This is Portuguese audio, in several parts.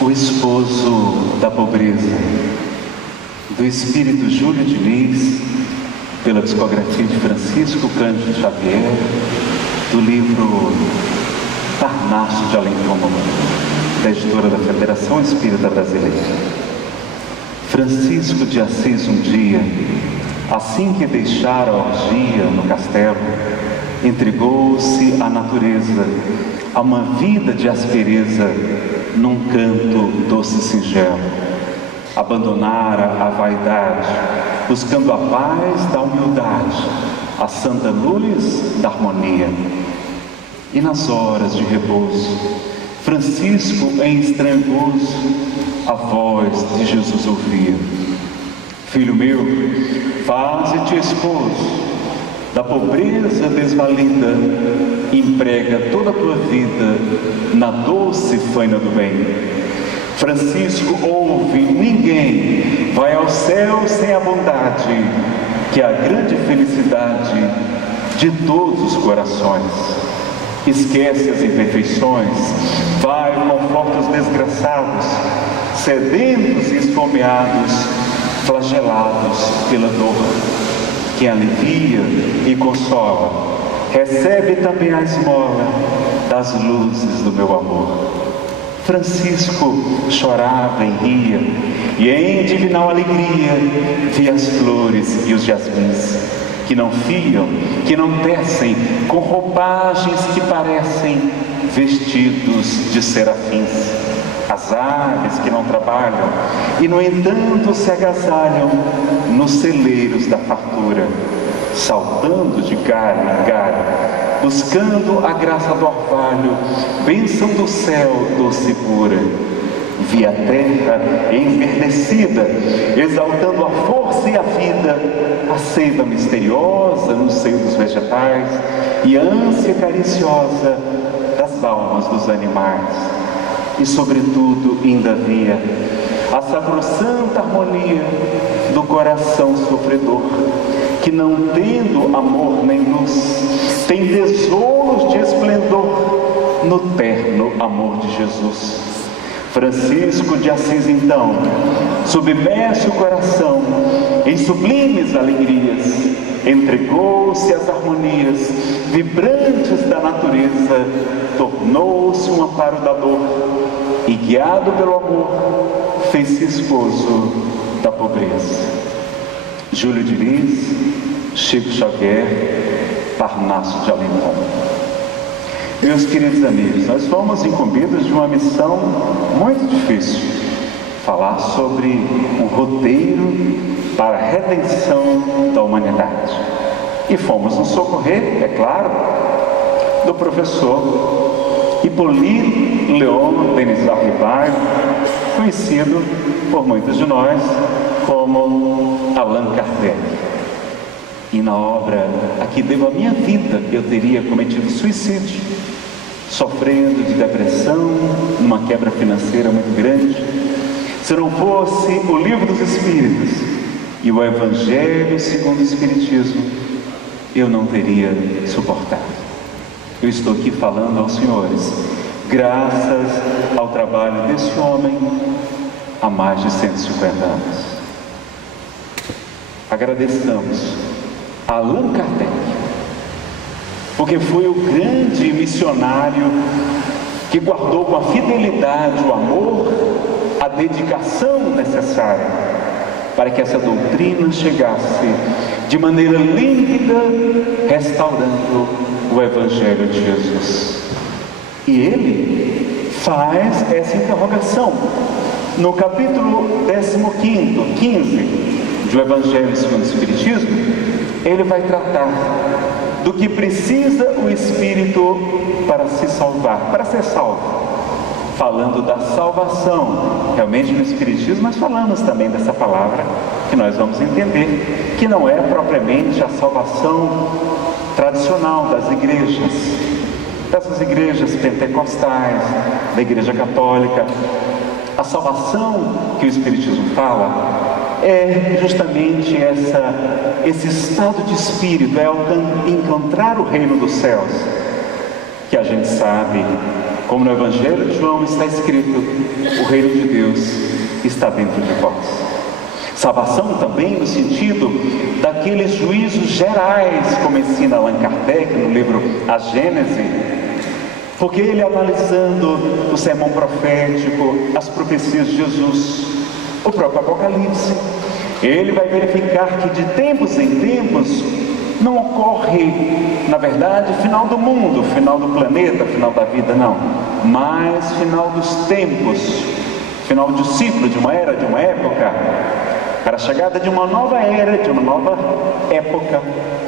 O esposo da pobreza, do espírito Júlio Diniz, pela psicografia de Francisco Cândido Xavier, do livro Parnaso de Além Túmulo, da editora da Federação Espírita Brasileira. Francisco de Assis um dia, assim que deixara a orgia no castelo, entregou-se à natureza, a uma vida de aspereza, num canto doce e singelo. Abandonara a vaidade, buscando a paz da humildade, a santa luz da harmonia. E nas horas de repouso, Francisco, em estranho gozo, a voz de Jesus ouvia: Filho meu, faze-te esposo da pobreza desvalida, emprega toda a tua vida na doce faina do bem. Francisco ouve: ninguém vai ao céu sem a bondade, que é a grande felicidade de todos os corações. Esquece as imperfeições, vai conforta os desgraçados, sedentos e esfomeados, flagelados pela dor. Quem alivia e consola, recebe também a esmola das luzes do meu amor. Francisco chorava e ria, e em divinal alegria via as flores e os jasmins, que não fiam, que não tecem, com roupagens que parecem vestidos de serafins. As aves que não trabalham e, no entanto, se agasalham nos celeiros da fartura, saltando de galho em galho, buscando a graça do orvalho, bênção do céu doce e pura. Vi a terra enverdecida, exaltando a força e a vida, a seiva misteriosa no seio dos vegetais e a ânsia cariciosa das almas dos animais. E sobretudo ainda havia a sacrossanta harmonia do coração sofredor, que não tendo amor nem luz, tem tesouros de esplendor no terno amor de Jesus. Francisco de Assis então submerge o coração em sublimes alegrias, entregou-se às harmonias vibrantes da natureza, tornou-se um amparo da dor e, guiado pelo amor, fez-se esposo da pobreza. Júlio Diniz, Chico Xavier, Parnaso de Além Túmulo. Meus queridos amigos, nós fomos incumbidos de uma missão muito difícil: falar sobre um roteiro para a redenção da humanidade. E fomos nos socorrer, é claro, do professor Hippolyte Léon Denis Arribas, conhecido por muitos de nós como Allan Kardec. E na obra A Que Devo a Minha Vida, eu teria cometido suicídio, sofrendo de depressão, uma quebra financeira muito grande, se não fosse o Livro dos Espíritos e o Evangelho segundo o Espiritismo, eu não teria suportado. Eu estou aqui falando aos senhores, graças ao trabalho desse homem há mais de 150 anos. Agradeçamos a Allan Kardec, porque foi o grande missionário que guardou com a fidelidade o amor, a dedicação necessária para que essa doutrina chegasse de maneira límpida, restaurando o Evangelho de Jesus. E ele faz essa interrogação no capítulo 15 do Evangelho segundo o Espiritismo. Ele vai tratar do que precisa o Espírito para se salvar, para ser salvo, falando da salvação. Realmente no Espiritismo nós falamos também dessa palavra, que nós vamos entender que não é propriamente a salvação tradicional das igrejas, dessas igrejas pentecostais, da Igreja Católica. A salvação que o Espiritismo fala é justamente esse estado de espírito, é encontrar o reino dos céus, que a gente sabe Como no Evangelho de João está escrito: o reino de Deus está dentro de vós. Salvação também no sentido daqueles juízos gerais, como ensina Allan Kardec no livro A Gênese, porque ele, analisando o sermão profético, as profecias de Jesus, o próprio Apocalipse, ele vai verificar que de tempos em tempos não ocorre, na verdade, final do mundo, final do planeta, final da vida, não, mas final dos tempos, final de ciclo, de uma era, de uma época, para a chegada de uma nova era, de uma nova época,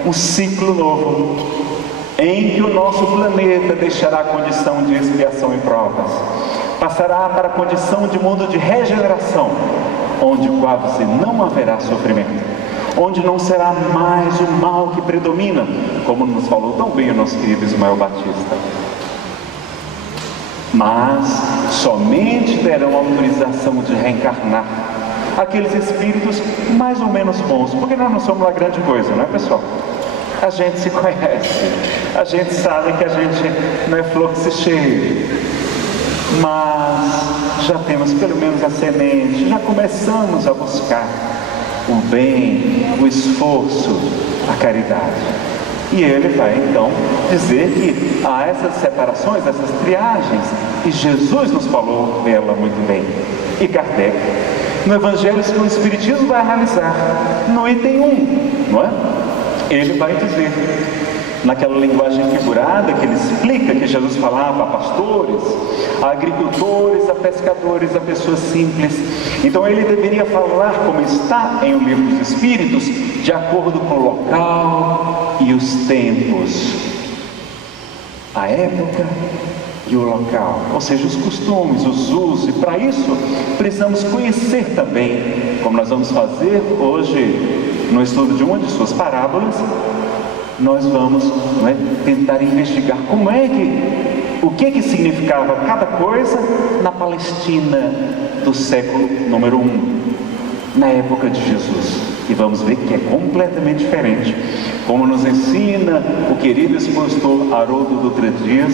um ciclo novo, em que o nosso planeta deixará a condição de expiação e provas, passará para a condição de mundo de regeneração, onde quase não haverá sofrimento, onde não será mais o mal que predomina, como nos falou tão bem o nosso querido Ismael Batista. Mas somente terão autorização de reencarnar aqueles espíritos mais ou menos bons, porque nós não somos uma grande coisa, não é, pessoal? A gente se conhece, a gente sabe que a gente não é flor que se cheire, mas já temos pelo menos a semente, já começamos a buscar o bem, o esforço, a caridade. E ele vai então dizer que há essas separações, essas triagens, e Jesus nos falou dela muito bem. E Kardec, no Evangelho que o Espiritismo vai analisar, no item 1, não é? Ele vai dizer, naquela linguagem figurada que ele explica, que Jesus falava a pastores, a agricultores, a pescadores, a pessoas simples. Então ele deveria falar, como está em O Livro dos Espíritos, de acordo com o local e os tempos, a época e o local, ou seja, os costumes, os usos. E para isso precisamos conhecer também, como nós vamos fazer hoje no estudo de uma de suas parábolas, nós vamos, não é, tentar investigar como é que, o que significava cada coisa na Palestina do século número 1, na época de Jesus. E vamos ver que é completamente diferente, como nos ensina o querido expositor Haroldo Dutra Dias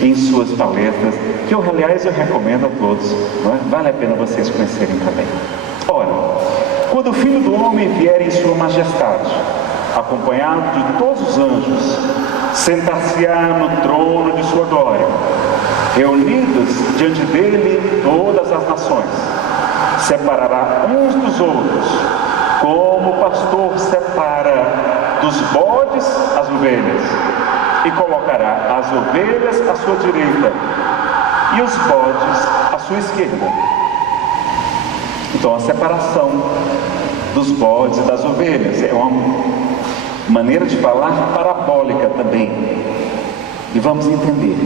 em suas palestras, que eu, aliás, eu recomendo a todos, não é? Vale a pena vocês conhecerem também. Ora, quando o Filho do Homem vier em sua majestade, acompanhado de todos os anjos, sentar-se-á no trono de sua glória, reunidas diante dele todas as nações, separará uns dos outros, como o pastor separa dos bodes as ovelhas, e colocará as ovelhas à sua direita e os bodes à sua esquerda. Então a separação dos bodes e das ovelhas é uma maneira de falar parabólica também, e vamos entender.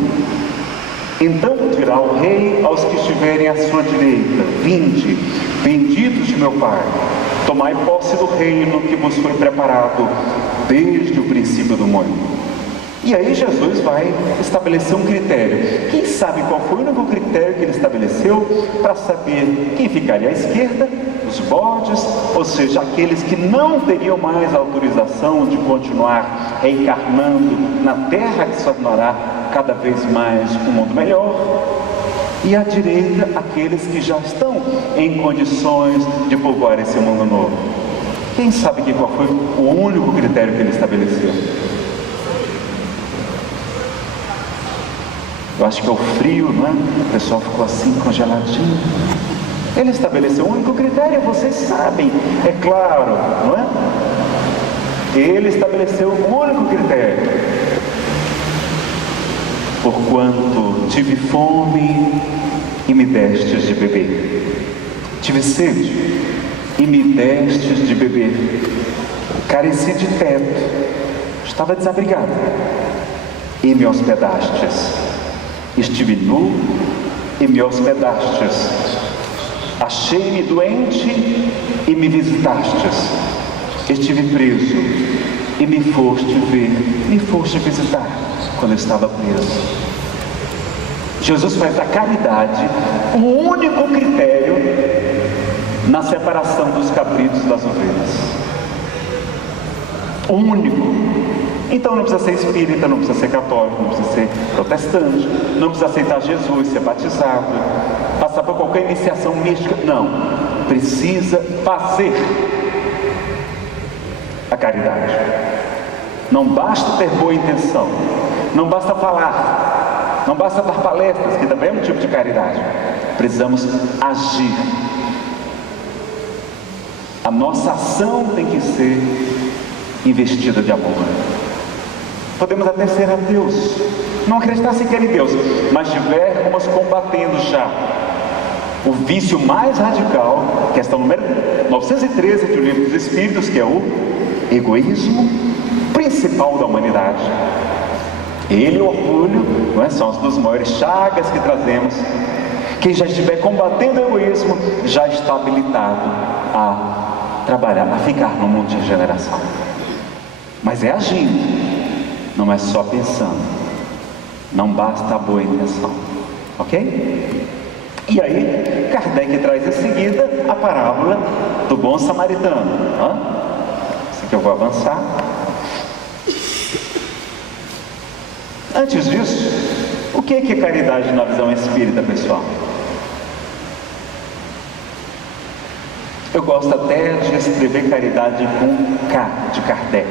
Então dirá o rei aos que estiverem à sua direita: vinde, benditos de meu Pai, tomai posse do reino que vos foi preparado desde o princípio do mundo. E aí Jesus vai estabelecer um critério. Quem sabe qual foi o único critério que ele estabeleceu para saber quem ficaria à esquerda? Os bodes, ou seja, aqueles que não teriam mais autorização de continuar reencarnando na terra, que se tornará cada vez mais um mundo melhor. E à direita, aqueles que já estão em condições de povoar esse mundo novo. Quem sabe qual foi o único critério que ele estabeleceu? Eu acho que é o frio, não é? O pessoal ficou assim, congeladinho. Ele estabeleceu o único critério, vocês sabem, é claro, não é? Ele estabeleceu o único critério. Porquanto tive fome e me destes de beber, tive sede e me destes de beber, careci de teto, estava desabrigado e me hospedastes, estive nu e me hospedastes, achei-me doente e me visitastes, estive preso e me foste ver, me foste visitar quando eu estava preso. Jesus faz da caridade o único critério na separação dos cabritos das ovelhas. O único. Então não precisa ser espírita, não precisa ser católico, não precisa ser protestante, não precisa aceitar Jesus, ser batizado, passar por qualquer iniciação mística. Não, precisa fazer a caridade. Não basta ter boa intenção, não basta falar, não basta dar palestras, que também é um tipo de caridade. Precisamos agir. A nossa ação tem que ser investida de amor. Podemos até ser ateus, não acreditar sequer em Deus, mas estivermos combatendo já o vício mais radical, questão número 913 do Livro dos Espíritos, que é o egoísmo principal da humanidade. Ele e o orgulho, não é? São as duas maiores chagas que trazemos. Quem já estiver combatendo o egoísmo já está habilitado a trabalhar, a ficar no mundo de regeneração. Mas é agindo, não é só pensando. Não basta a boa intenção, ok? E aí Kardec traz em seguida a parábola do bom samaritano. Isso aqui eu vou avançar. Antes disso, o que é caridade na visão espírita, pessoal? Eu gosto até de escrever caridade com K, de Kardec,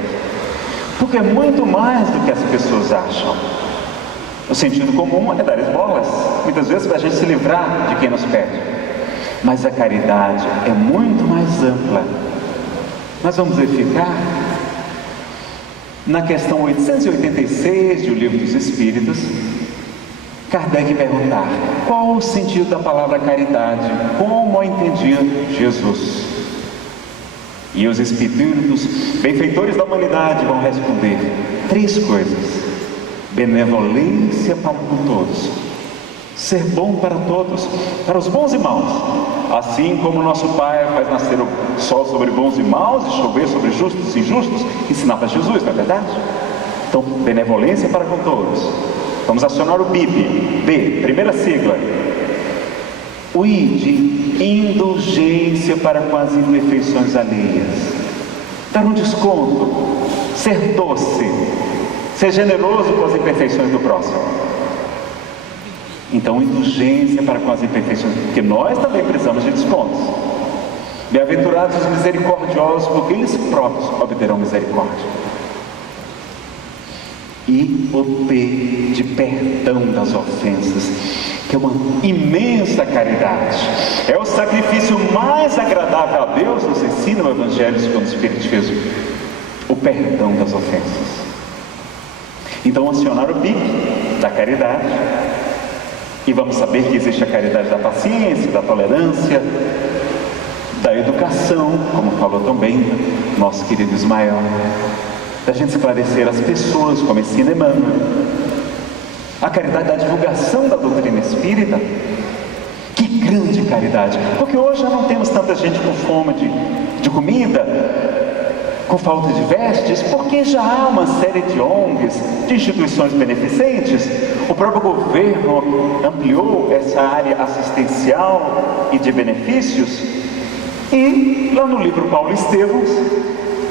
porque é muito mais do que as pessoas acham. O sentido comum é dar esmolas, muitas vezes para a gente se livrar de quem nos pede. Mas a caridade é muito mais ampla. Nós vamos verificar na questão 886 do Livro dos Espíritos, Kardec perguntar: qual o sentido da palavra caridade? Como a entendia Jesus? E os espíritos benfeitores da humanidade vão responder 3 coisas: benevolência para com todos, ser bom para todos, para os bons e maus, assim como nosso Pai faz nascer o sol sobre bons e maus e chover sobre justos e injustos, ensinava Jesus, não é verdade? Então, benevolência para com todos. Vamos acionar o BIP. B, primeira sigla. O ID, indulgência para com as imperfeições alheias. Dar um desconto, ser doce, ser generoso com as imperfeições do próximo. Então, indulgência para com as imperfeições, porque nós também precisamos de descontos. Bem-aventurados os misericordiosos, porque eles próprios obterão misericórdia. E o P de perdão das ofensas, que é uma imensa caridade. É o sacrifício mais agradável a Deus, nos ensina o Evangelho segundo o Espiritismo, o perdão das ofensas. Então, acionar o BIP da caridade, e vamos saber que existe a caridade da paciência, da tolerância, da educação, como falou também nosso querido Ismael, da gente esclarecer as pessoas, como ensina Emmanuel. A caridade da divulgação da doutrina espírita. Que grande caridade! Porque hoje já não temos tanta gente com fome de comida, com falta de vestes, porque já há uma série de ONGs, de instituições beneficentes. O próprio governo ampliou essa área assistencial e de benefícios. E lá no livro Paulo Estevãos,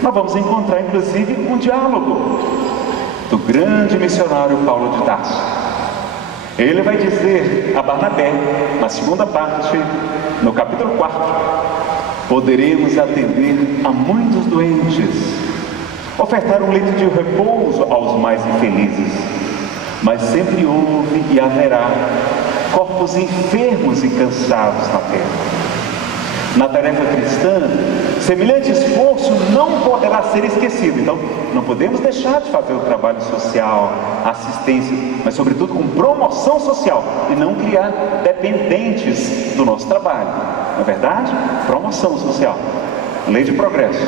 nós vamos encontrar inclusive um diálogo do grande missionário Paulo de Tarso. Ele vai dizer a Barnabé, na segunda parte, no capítulo 4, poderemos atender a muitos doentes, ofertar um leito de repouso aos mais infelizes, mas sempre houve e haverá corpos enfermos e cansados na terra. Na tarefa cristã, semelhante esforço não poderá ser esquecido. Então, não podemos deixar de fazer o trabalho social, assistência, mas sobretudo com promoção social, e não criar dependentes do nosso trabalho. Não é verdade? Promoção social, lei de progresso.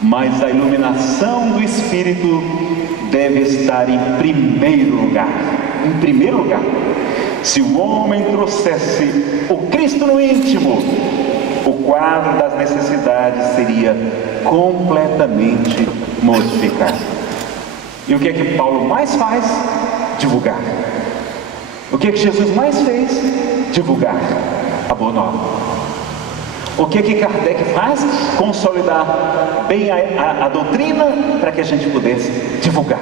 Mas a iluminação do Espírito deve estar em primeiro lugar. Em primeiro lugar. Se o homem trouxesse o Cristo no íntimo, o quadro das necessidades seria completamente modificado. E o que é que Paulo mais faz? Divulgar. O que é que Jesus mais fez? Divulgar a boa nova. O que Kardec faz? Consolidar bem a doutrina para que a gente pudesse divulgar.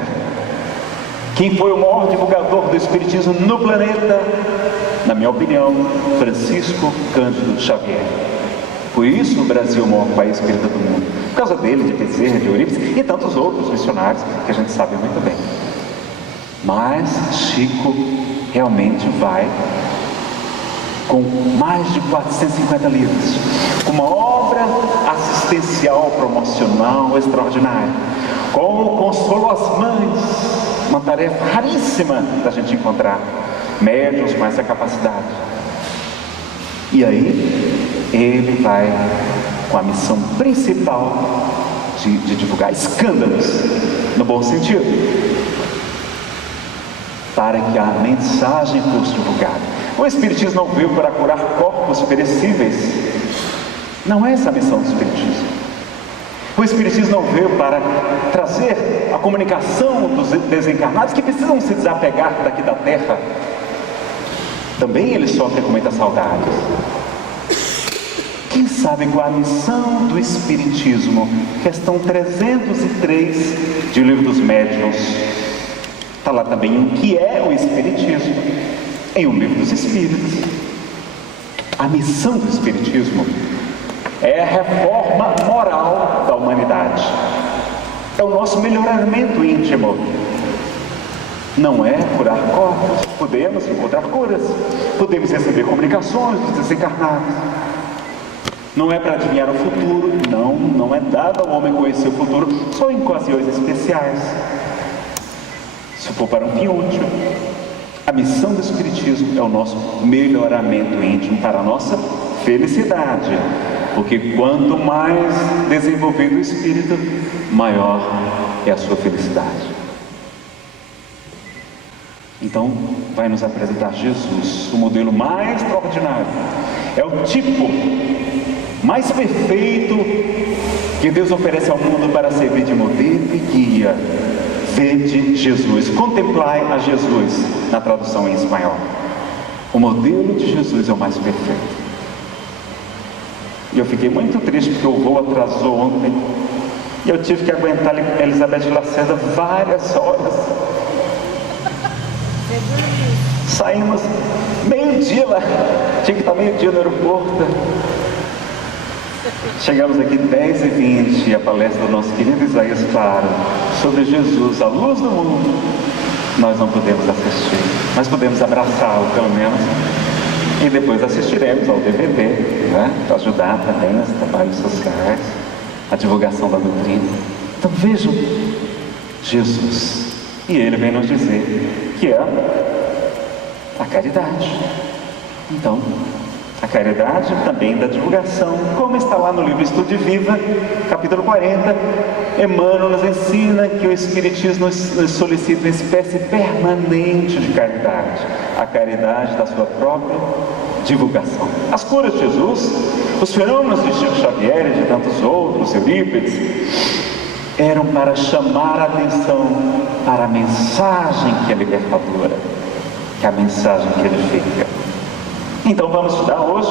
Quem foi o maior divulgador do Espiritismo no planeta? Na minha opinião, Francisco Cândido Xavier. Por isso o Brasil é o maior país espírita do mundo. Por causa dele, de Bezerra, de Eurípides e tantos outros missionários que a gente sabe muito bem. Mas Chico realmente vai com mais de 450 livros, com uma obra assistencial, promocional extraordinária, como Consolo às Mães, uma tarefa raríssima da gente encontrar médiuns com essa capacidade. E aí ele vai com a missão principal de divulgar escândalos, no bom sentido, para que a mensagem fosse divulgada. O Espiritismo não veio para curar corpos perecíveis. Não é essa a missão do Espiritismo. O Espiritismo não veio para trazer a comunicação dos desencarnados que precisam se desapegar daqui da Terra. Também eles sofrem com muitas saudades. Quem sabe qual a missão do Espiritismo? Questão 303 de O Livro dos Médiuns. Está lá também o que é o Espiritismo, em O Livro dos Espíritos. A missão do Espiritismo é a reforma moral da humanidade. É o nosso melhoramento íntimo. Não é curar corpos. Podemos encontrar curas, podemos receber comunicações dos desencarnados. Não é para adivinhar o futuro. Não é dado ao homem conhecer o futuro só em ocasiões especiais. Se for para um fim útil. A missão do Espiritismo é o nosso melhoramento íntimo para a nossa felicidade. Porque quanto mais desenvolvido o espírito, maior é a sua felicidade. Então, vai nos apresentar Jesus, o modelo mais extraordinário. É o tipo mais perfeito que Deus oferece ao mundo para servir de modelo e guia. Vede Jesus, contemplai a Jesus, na tradução em espanhol. O modelo de Jesus é o mais perfeito. E eu fiquei muito triste porque o voo atrasou ontem. E eu tive que aguentar Elizabeth Lacerda várias horas. Saímos meio-dia lá. Tinha que estar meio-dia no aeroporto. Chegamos aqui 10h20, a palestra do nosso querido Isaías Claro, sobre Jesus, a luz do mundo. Nós não podemos assistir, mas podemos abraçá-lo pelo menos. E depois assistiremos ao DVD, né, para ajudar também nos trabalhos sociais, a divulgação da doutrina. Então vejam, Jesus, e ele vem nos dizer que é a caridade. Então, a caridade também da divulgação, como está lá no livro Estude Viva, capítulo 40, Emmanuel nos ensina que o Espiritismo nos solicita uma espécie permanente de caridade, a caridade da sua própria divulgação. As curas de Jesus, os fenômenos de Chico Xavier e de tantos outros, Eurípides, eram para chamar a atenção para a mensagem que é libertadora, que é a mensagem que edifica. Então vamos estudar hoje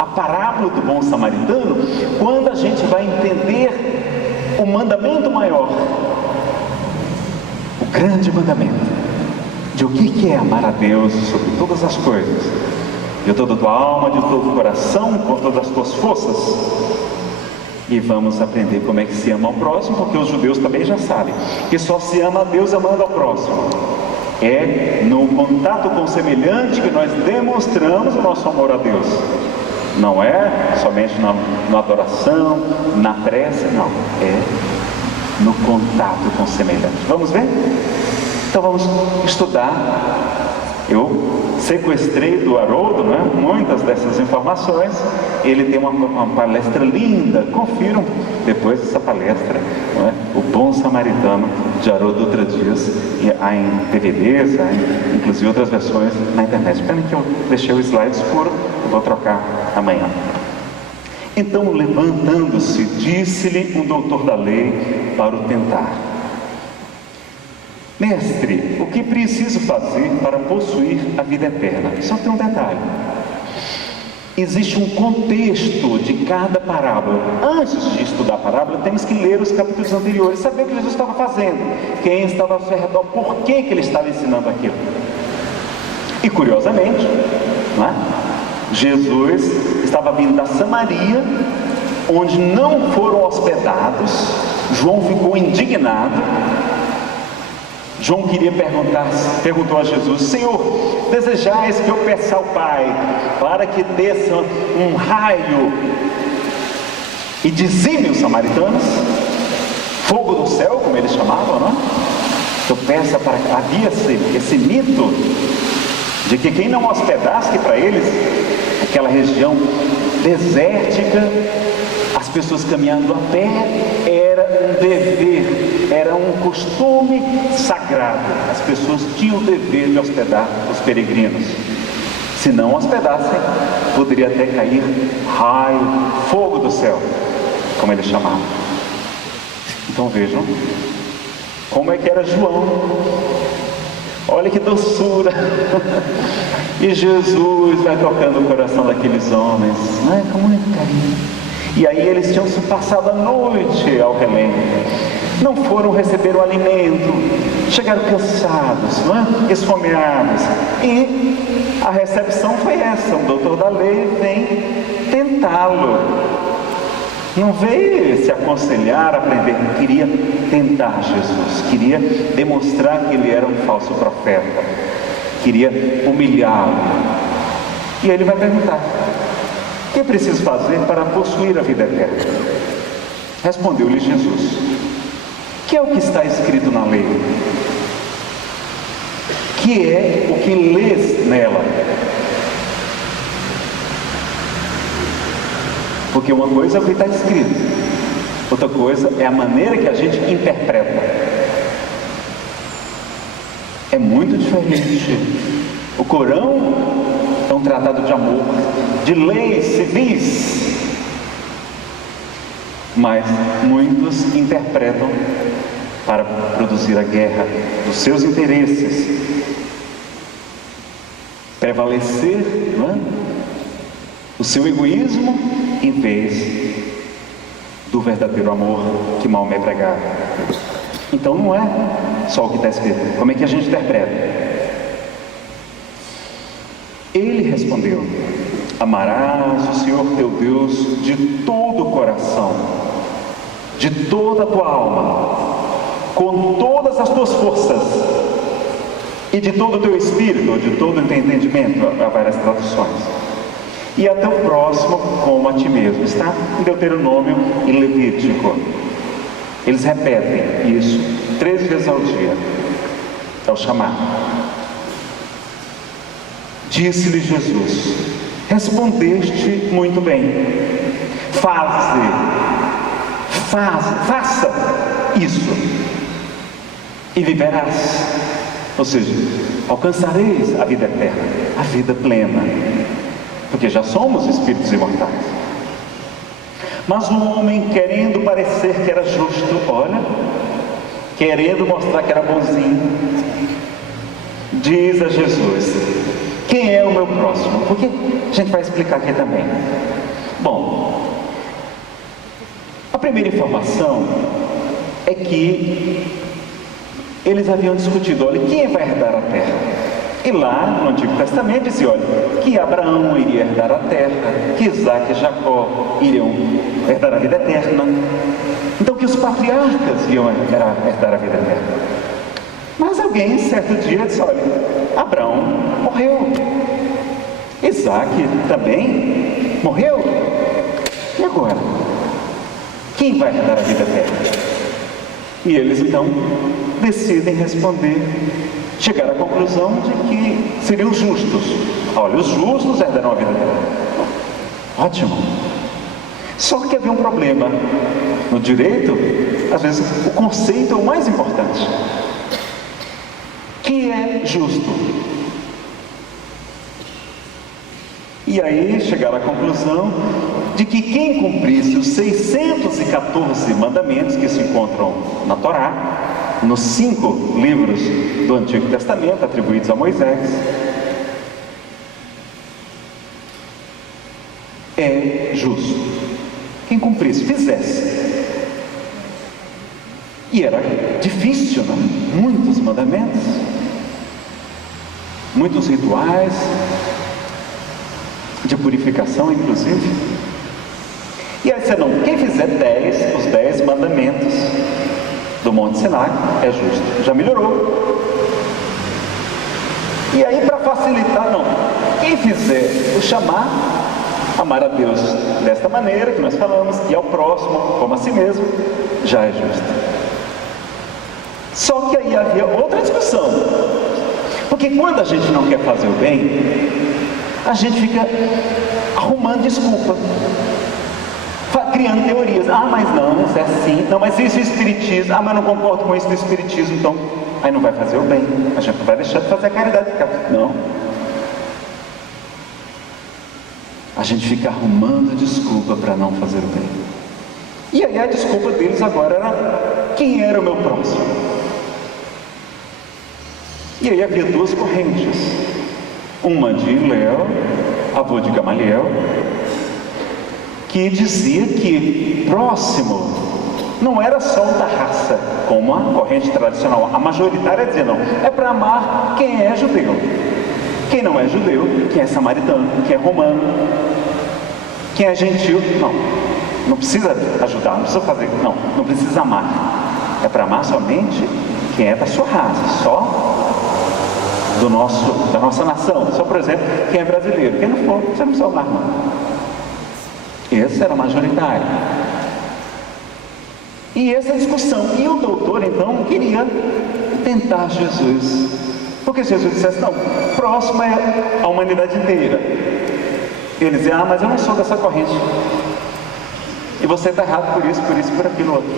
a parábola do bom samaritano, quando a gente vai entender o mandamento maior, o grande mandamento, de o que é amar a Deus sobre todas as coisas, de toda a tua alma, de todo o coração, com todas as tuas forças. E vamos aprender como é que se ama ao próximo, porque os judeus também já sabem que só se ama a Deus amando ao próximo. É no contato com o semelhante que nós demonstramos o nosso amor a Deus. Não é somente na adoração, na prece, não. É no contato com o semelhante. Vamos ver? Então vamos estudar. Eu sequestrei do Haroldo, né, muitas dessas informações. Ele tem uma palestra linda. Confiram depois dessa palestra, né, O Bom Samaritano, de Haroldo Dutra Dias. Há em DVDs, há em, inclusive outras versões na internet. Pena que eu deixei o slide escuro, eu vou trocar amanhã. Então, levantando-se, disse-lhe um doutor da lei para o tentar: Mestre, o que preciso fazer para possuir a vida eterna? Só tem um detalhe: existe um contexto de cada parábola. Antes de estudar a parábola, temos que ler os capítulos anteriores, saber o que Jesus estava fazendo, quem estava ao seu redor, por que ele estava ensinando aquilo. E curiosamente, não é? Jesus estava vindo da Samaria, onde não foram hospedados. João ficou indignado. João perguntou a Jesus: Senhor, desejais que eu peça ao Pai para que desça um raio e dizime os samaritanos? Fogo do céu, como eles chamavam, não é? Que eu peça para que havia esse mito de que quem não hospedasse para eles aquela região desértica, as pessoas caminhando a pé, era um dever, era um costume sagrado. As pessoas tinham o dever de hospedar os peregrinos. Se não hospedassem, poderia até cair raio, fogo do céu, como eles chamavam. Então vejam como é que era João. Olha que doçura. E Jesus vai tocando o coração daqueles homens, não é? Com muito carinho. E aí eles tinham se passado a noite ao relento, não foram receber o alimento, chegaram cansados, não é? Esfomeados. E a recepção foi essa: o doutor da lei vem tentá-lo. Não veio se aconselhar, aprender, queria tentar Jesus, queria demonstrar que ele era um falso profeta, queria humilhá-lo. E ele vai perguntar: o que eu preciso fazer para possuir a vida eterna? Respondeu-lhe Jesus: que é o que está escrito na lei? Que é o que lês nela? Porque uma coisa é o que está escrito, outra coisa é a maneira que a gente interpreta. É muito diferente. O Corão é um tratado de amor, de leis civis, mas muitos interpretam para produzir a guerra dos seus interesses, prevalecer, não é? O seu egoísmo em vez do verdadeiro amor que Maomé pregava. Então não é só o que está escrito. Como é que a gente interpreta? Ele respondeu: amarás o Senhor teu Deus de todo o coração, de toda a tua alma, com todas as tuas forças e de todo o teu espírito, de todo o teu entendimento. Há várias traduções. E a teu próximo como a ti mesmo. Está em Deuteronômio e Levítico. Eles repetem isso 3 vezes ao dia. É o chamado. Disse-lhe Jesus: respondeste muito bem. Faça isso e viverás. Ou seja, alcançareis a vida eterna, a vida plena, porque já somos espíritos imortais. Mas o homem, querendo parecer que era justo, olha, querendo mostrar que era bonzinho, diz a Jesus: quem é o meu próximo? Porque a gente vai explicar aqui também. Bom, a primeira informação é que eles haviam discutido: olha, quem vai herdar a terra? E lá no Antigo Testamento dizia: olha, que Abraão iria herdar a terra, que Isaac e Jacó iriam herdar a vida eterna. Então que os patriarcas iam herdar a vida eterna. Mas alguém certo dia disse: olha, Abraão morreu, Isaac também morreu, e agora? Quem vai herdar a vida eterna? E eles então decidem responder, chegar à conclusão de que seriam justos. Olha, os justos herdarão a vida eterna. Ótimo. Só que havia um problema. No direito, às vezes, o conceito é o mais importante. Que é justo? E aí chegaram à conclusão de que quem cumprisse os 614 mandamentos que se encontram na Torá, nos 5 livros do Antigo Testamento atribuídos a Moisés, é justo. Quem cumprisse, fizesse. E era difícil, não? Muitos mandamentos, muitos rituais, de purificação inclusive. E aí você não, quem fizer os 10 mandamentos do Monte Sinai é justo. Já melhorou. E aí, para facilitar, não, quem fizer o chamar, amar a Deus desta maneira que nós falamos, e ao próximo como a si mesmo, já é justo. Só que aí havia outra discussão, porque quando a gente não quer fazer o bem, a gente fica arrumando desculpa, criando teorias. Ah, mas não, isso é assim. Não, mas isso é espiritismo. Ah, mas não concordo com isso do espiritismo. Então, aí não vai fazer o bem. A gente não vai deixar de fazer a caridade. Não. A gente fica arrumando desculpa para não fazer o bem. E aí a desculpa deles agora era: quem era o meu próximo? E aí havia duas correntes. Uma de Hillel, avô de Gamaliel, que dizia que próximo não era só o da raça, como a corrente tradicional. A majoritária dizia: não, é para amar quem é judeu. Quem não é judeu, quem é samaritano, quem é romano, quem é gentil, não precisa ajudar, não precisa fazer, não precisa amar. É para amar somente quem é da sua raça, só da nossa nação. Só, por exemplo, quem é brasileiro. Quem não for, você não precisa amar, não. Esse era majoritário. E essa discussão. E o doutor, então, queria tentar Jesus. Porque Jesus dissesse: não, próximo é a humanidade inteira. Ele dizia: ah, mas eu não sou dessa corrente. E você está errado por isso, por aquilo outro.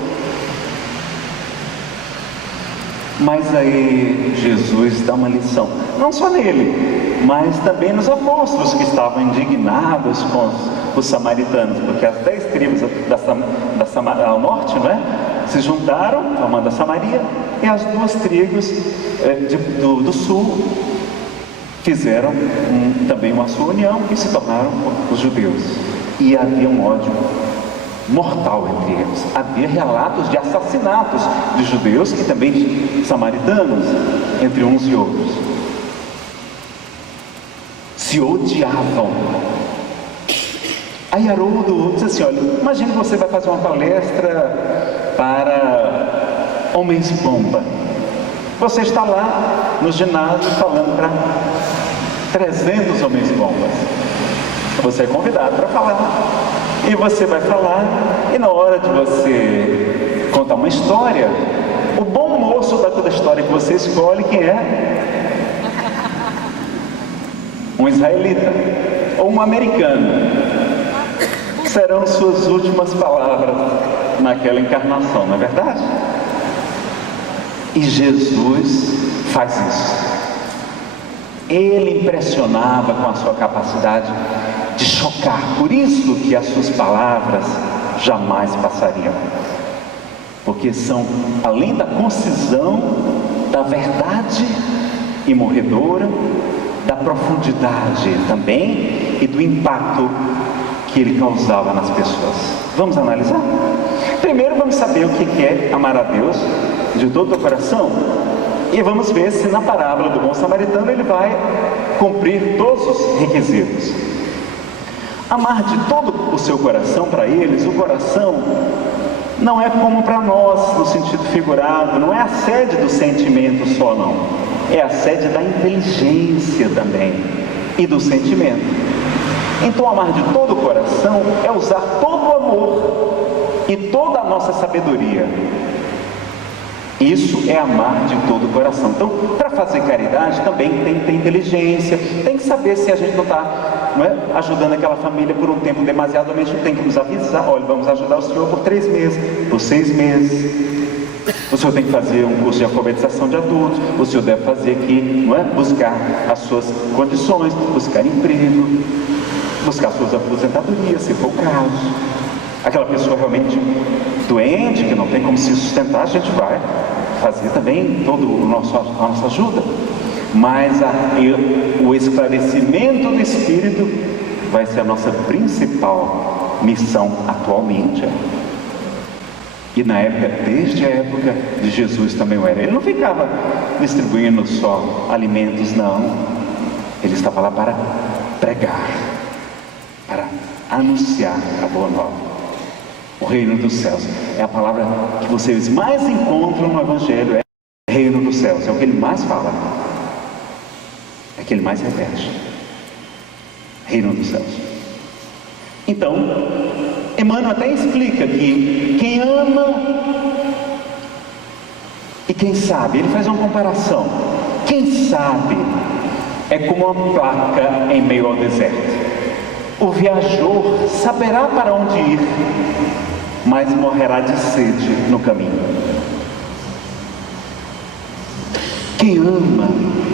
Mas aí Jesus dá uma lição, não só nele, mas também nos apóstolos, que estavam indignados com os samaritanos, porque as 10 tribos ao norte, não é? Se juntaram, formando a Samaria, e as 2 tribos do sul fizeram também uma sua união e se tornaram os judeus. E havia um ódio mortal entre eles. Havia relatos de assassinatos de judeus e também de samaritanos, entre uns e outros. Se odiavam. Aí Haroldo disse assim: olha, imagine que você vai fazer uma palestra para homens bomba. Você está lá no ginásio falando para 300 homens bombas. Você é convidado para falar. E você vai falar, e na hora de você contar uma história, o bom moço da toda história que você escolhe, quem é? Um israelita ou um americano. Serão suas últimas palavras naquela encarnação, não é verdade? E Jesus faz isso. Ele impressionava com a sua capacidade de chocar. Por isso que as suas palavras jamais passariam, porque são, além da concisão, da verdade imorredora, da profundidade também e do impacto que ele causava nas pessoas. Vamos analisar? Primeiro vamos saber o que é amar a Deus de todo o coração, e vamos ver se na parábola do bom samaritano ele vai cumprir todos os requisitos. Amar de todo o seu coração, para eles, o coração não é como para nós, no sentido figurado, não é a sede do sentimento só, não. É a sede da inteligência também e do sentimento. Então, amar de todo o coração é usar todo o amor e toda a nossa sabedoria. Isso é amar de todo o coração. Então, para fazer caridade também tem que ter inteligência, tem que saber se a gente não está ajudando aquela família por um tempo demasiadamente, tem que nos avisar: olha, vamos ajudar o senhor por 3 meses, por 6 meses. O senhor tem que fazer um curso de alfabetização de adultos, o senhor deve fazer aqui, buscar as suas condições, buscar emprego, buscar suas aposentadorias, se for o caso. Aquela pessoa realmente doente, que não tem como se sustentar, a gente vai fazer também toda a nossa ajuda. Mas o esclarecimento do Espírito vai ser a nossa principal missão atualmente. E na época, desde a época de Jesus também o era. Ele não ficava distribuindo só alimentos, não. Ele estava lá para pregar, para anunciar a boa nova. O reino dos céus é a palavra que vocês mais encontram no Evangelho, é reino dos céus, é o que ele mais fala, é o que ele mais repete, reino dos céus. Então, Emmanuel até explica que quem ama e quem sabe, ele faz uma comparação, quem sabe é como uma placa em meio ao deserto. O viajor saberá para onde ir, mas morrerá de sede no caminho. Quem ama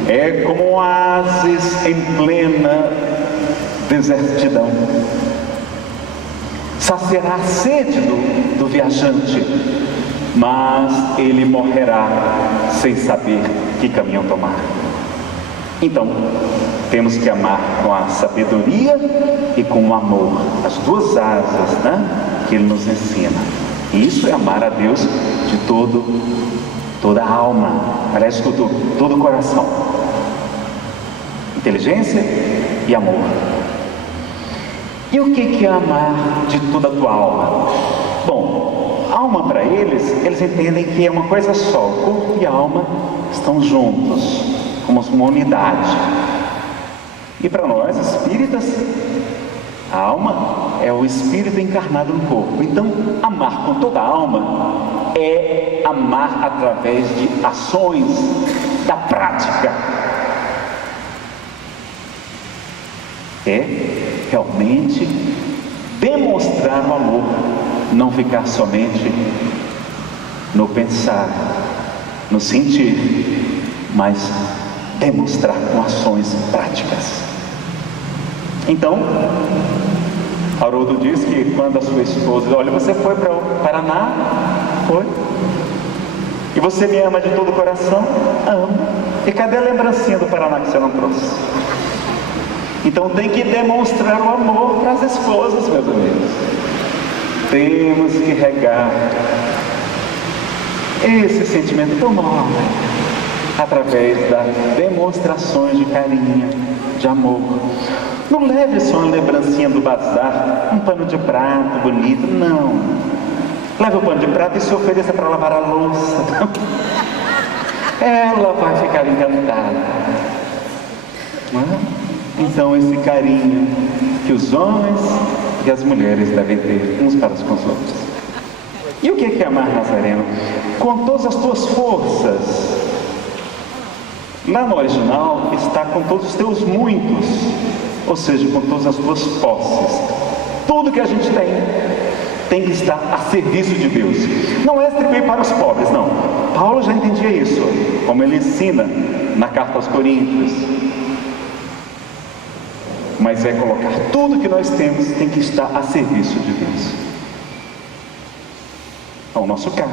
é como um oásis em plena desertidão. Saciará a sede do viajante, mas ele morrerá sem saber que caminho tomar. Então, temos que amar com a sabedoria e com o amor, as duas asas, né, que ele nos ensina. E isso é amar a Deus de toda a alma, aliás, todo o coração. Inteligência e amor. E o que é amar de toda a tua alma? Bom, alma para eles entendem que é uma coisa só. O corpo e a alma estão juntos, como uma unidade. E para nós, espíritas, a alma é o espírito encarnado no corpo. Então, amar com toda a alma é amar através de ações, da prática. É realmente demonstrar o amor, não ficar somente no pensar, no sentir, mas demonstrar com ações práticas. Então, Haroldo diz que quando a sua esposa diz: olha, você foi para o Paraná? Foi. E você me ama de todo o coração? Amo. E cadê a lembrancinha do Paraná que você não trouxe? Então tem que demonstrar o amor para as esposas, meus amigos. Temos que regar esse sentimento tão nobre através das demonstrações de carinho, de amor. Não leve só uma lembrancinha do bazar, um pano de prato bonito, não. Leve o pano de prato e se ofereça para lavar a louça. Ela vai ficar encantada. Não é? Então esse carinho que os homens e as mulheres devem ter uns para com os outros. E o que é amar, Nazareno? Com todas as tuas forças. Lá no original está com todos os teus muitos, ou seja, com todas as tuas posses. Tudo que a gente tem que estar a serviço de Deus. Não é distribuir para os pobres, não. Paulo já entendia isso, como ele ensina na carta aos Coríntios. Mas é colocar tudo que nós temos, tem que estar a serviço de Deus. O nosso carro,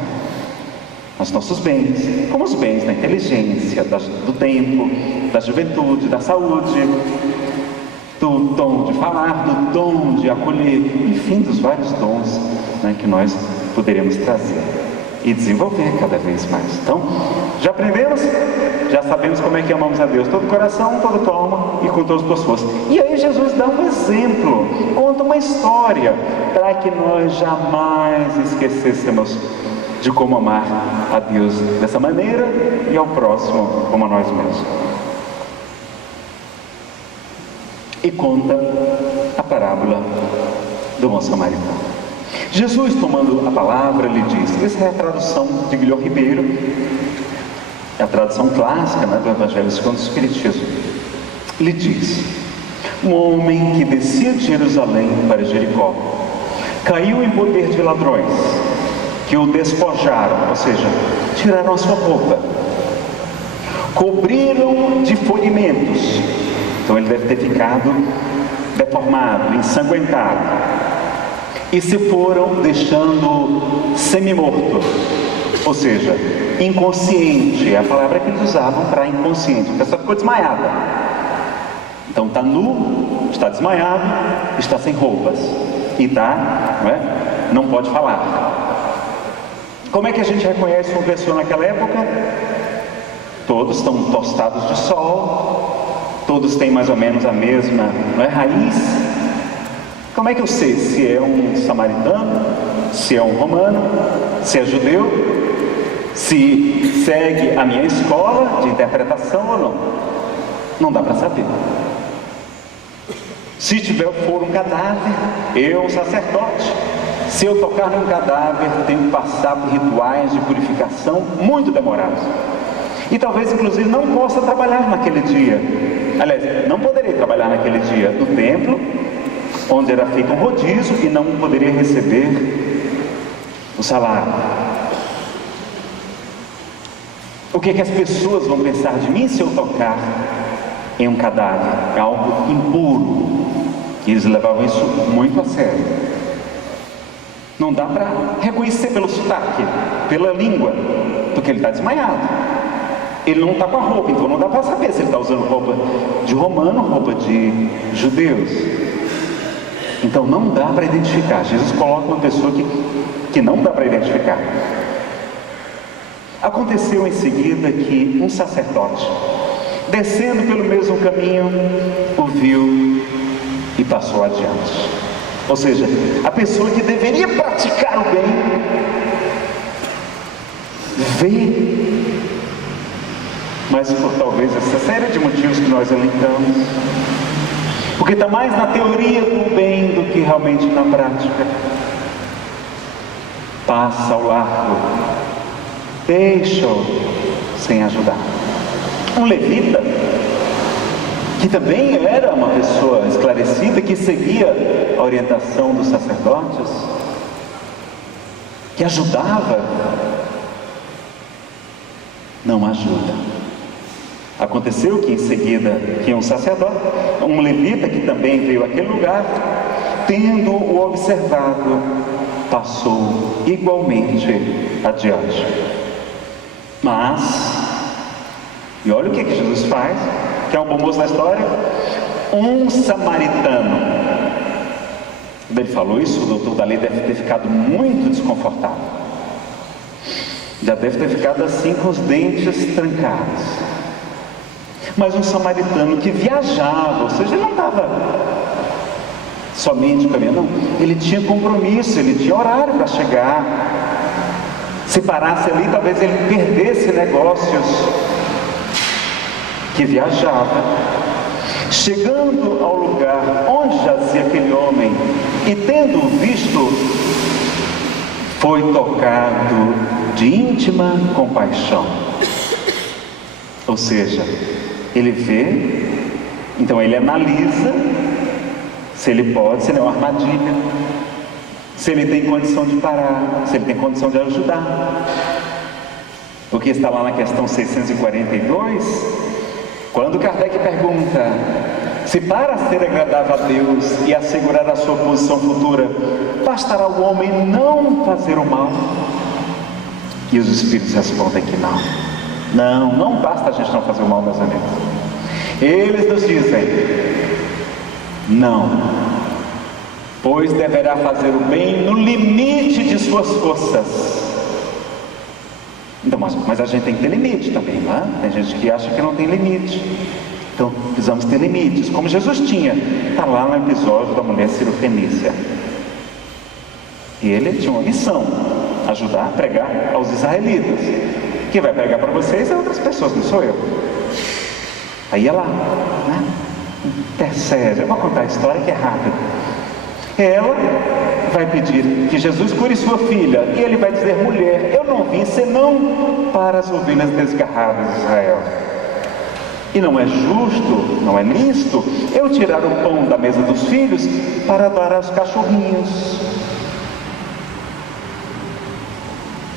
os nossos bens, como os bens da inteligência, do tempo, da juventude, da saúde, do dom de falar, do dom de acolher, enfim, dos vários dons, né, que nós poderemos trazer e desenvolver cada vez mais. Então, já aprendemos? Já sabemos como é que amamos a Deus, todo coração, toda tua alma e com todas as tuas forças. E aí Jesus dá um exemplo, conta uma história, para que nós jamais esquecêssemos de como amar a Deus dessa maneira e ao próximo como a nós mesmos. E conta a parábola do bom samaritano. Jesus, tomando a palavra, lhe disse, essa é a tradução de Guilherme Ribeiro, é a tradução clássica, né, do Evangelho segundo o Espiritismo. Lhe diz: um homem que descia de Jerusalém para Jericó caiu em poder de ladrões, que o despojaram, ou seja, tiraram a sua roupa, cobriram de ferimentos, então ele deve ter ficado deformado, ensanguentado, e se foram deixando semi-morto, ou seja, inconsciente, é a palavra que eles usavam para inconsciente, a pessoa ficou desmaiada. Então está nu, está desmaiado, está sem roupas e não pode falar. Como é que a gente reconhece uma pessoa naquela época? Todos estão tostados de sol, todos têm mais ou menos a mesma raiz. Como é que eu sei se é um samaritano, se é um romano, se é judeu, se segue a minha escola de interpretação ou não? Não dá para saber. Se for um cadáver, eu, um sacerdote, se eu tocar num cadáver, tenho que passar por rituais de purificação muito demorados. E talvez, inclusive, não possa trabalhar naquele dia. Aliás, não poderei trabalhar naquele dia no templo, onde era feito um rodízio, e não poderia receber o salário. O que as pessoas vão pensar de mim se eu tocar em um cadáver? É algo impuro. E eles levavam isso muito a sério. Não dá para reconhecer pelo sotaque, pela língua, porque ele está desmaiado. Ele não está com a roupa, então não dá para saber se ele está usando roupa de romano ou roupa de judeus. Então não dá para identificar. Jesus coloca uma pessoa que não dá para identificar. Aconteceu em seguida que um sacerdote, descendo pelo mesmo caminho, o viu e passou adiante. Ou seja, a pessoa que deveria praticar o bem, vê, mas por talvez essa série de motivos que nós elencamos, porque está mais na teoria do bem do que realmente na prática, passa ao largo, deixa-o sem ajudar. Um levita, que também era uma pessoa esclarecida, que seguia a orientação dos sacerdotes, que ajudava, não ajuda. Aconteceu que em seguida que um sacerdote, um levita que também veio àquele lugar, tendo-o observado, passou igualmente adiante. Mas, e olha o que Jesus faz, que é o bom moço da história, um samaritano. Quando ele falou isso, o doutor da lei deve ter ficado muito desconfortável. Já deve ter ficado assim com os dentes trancados. Mas um samaritano que viajava, ou seja, ele não estava somente caminhando, não. Ele tinha compromisso, ele tinha horário para chegar. Se parasse ali, talvez ele perdesse negócios. Que viajava, chegando ao lugar onde jazia aquele homem, e tendo visto, foi tocado de íntima compaixão. Ou seja, ele vê, então ele analisa se ele pode, se não é uma armadilha, se ele tem condição de parar, se ele tem condição de ajudar. Porque está lá na questão 642, quando Kardec pergunta se para ser agradável a Deus e assegurar a sua posição futura, bastará o homem não fazer o mal? E os Espíritos respondem que não basta a gente não fazer o mal, meus amigos. Eles nos dizem, não, pois deverá fazer o bem no limite de suas forças. Então, mas a gente tem que ter limite também, não é? Tem gente que acha que não tem limite. Então, precisamos ter limites, como Jesus tinha. Está lá no episódio da mulher cirofenícia. E ele tinha uma missão, ajudar a pregar aos israelitas. Quem vai pregar para vocês é outras pessoas, não sou eu. Aí ela, intercede. Eu vou contar a história que é rápida. Ela vai pedir que Jesus cure sua filha, e ele vai dizer, mulher, eu não vim senão para as ovelhas desgarradas de Israel. E não é justo, não é lícito eu tirar o pão da mesa dos filhos para dar aos cachorrinhos.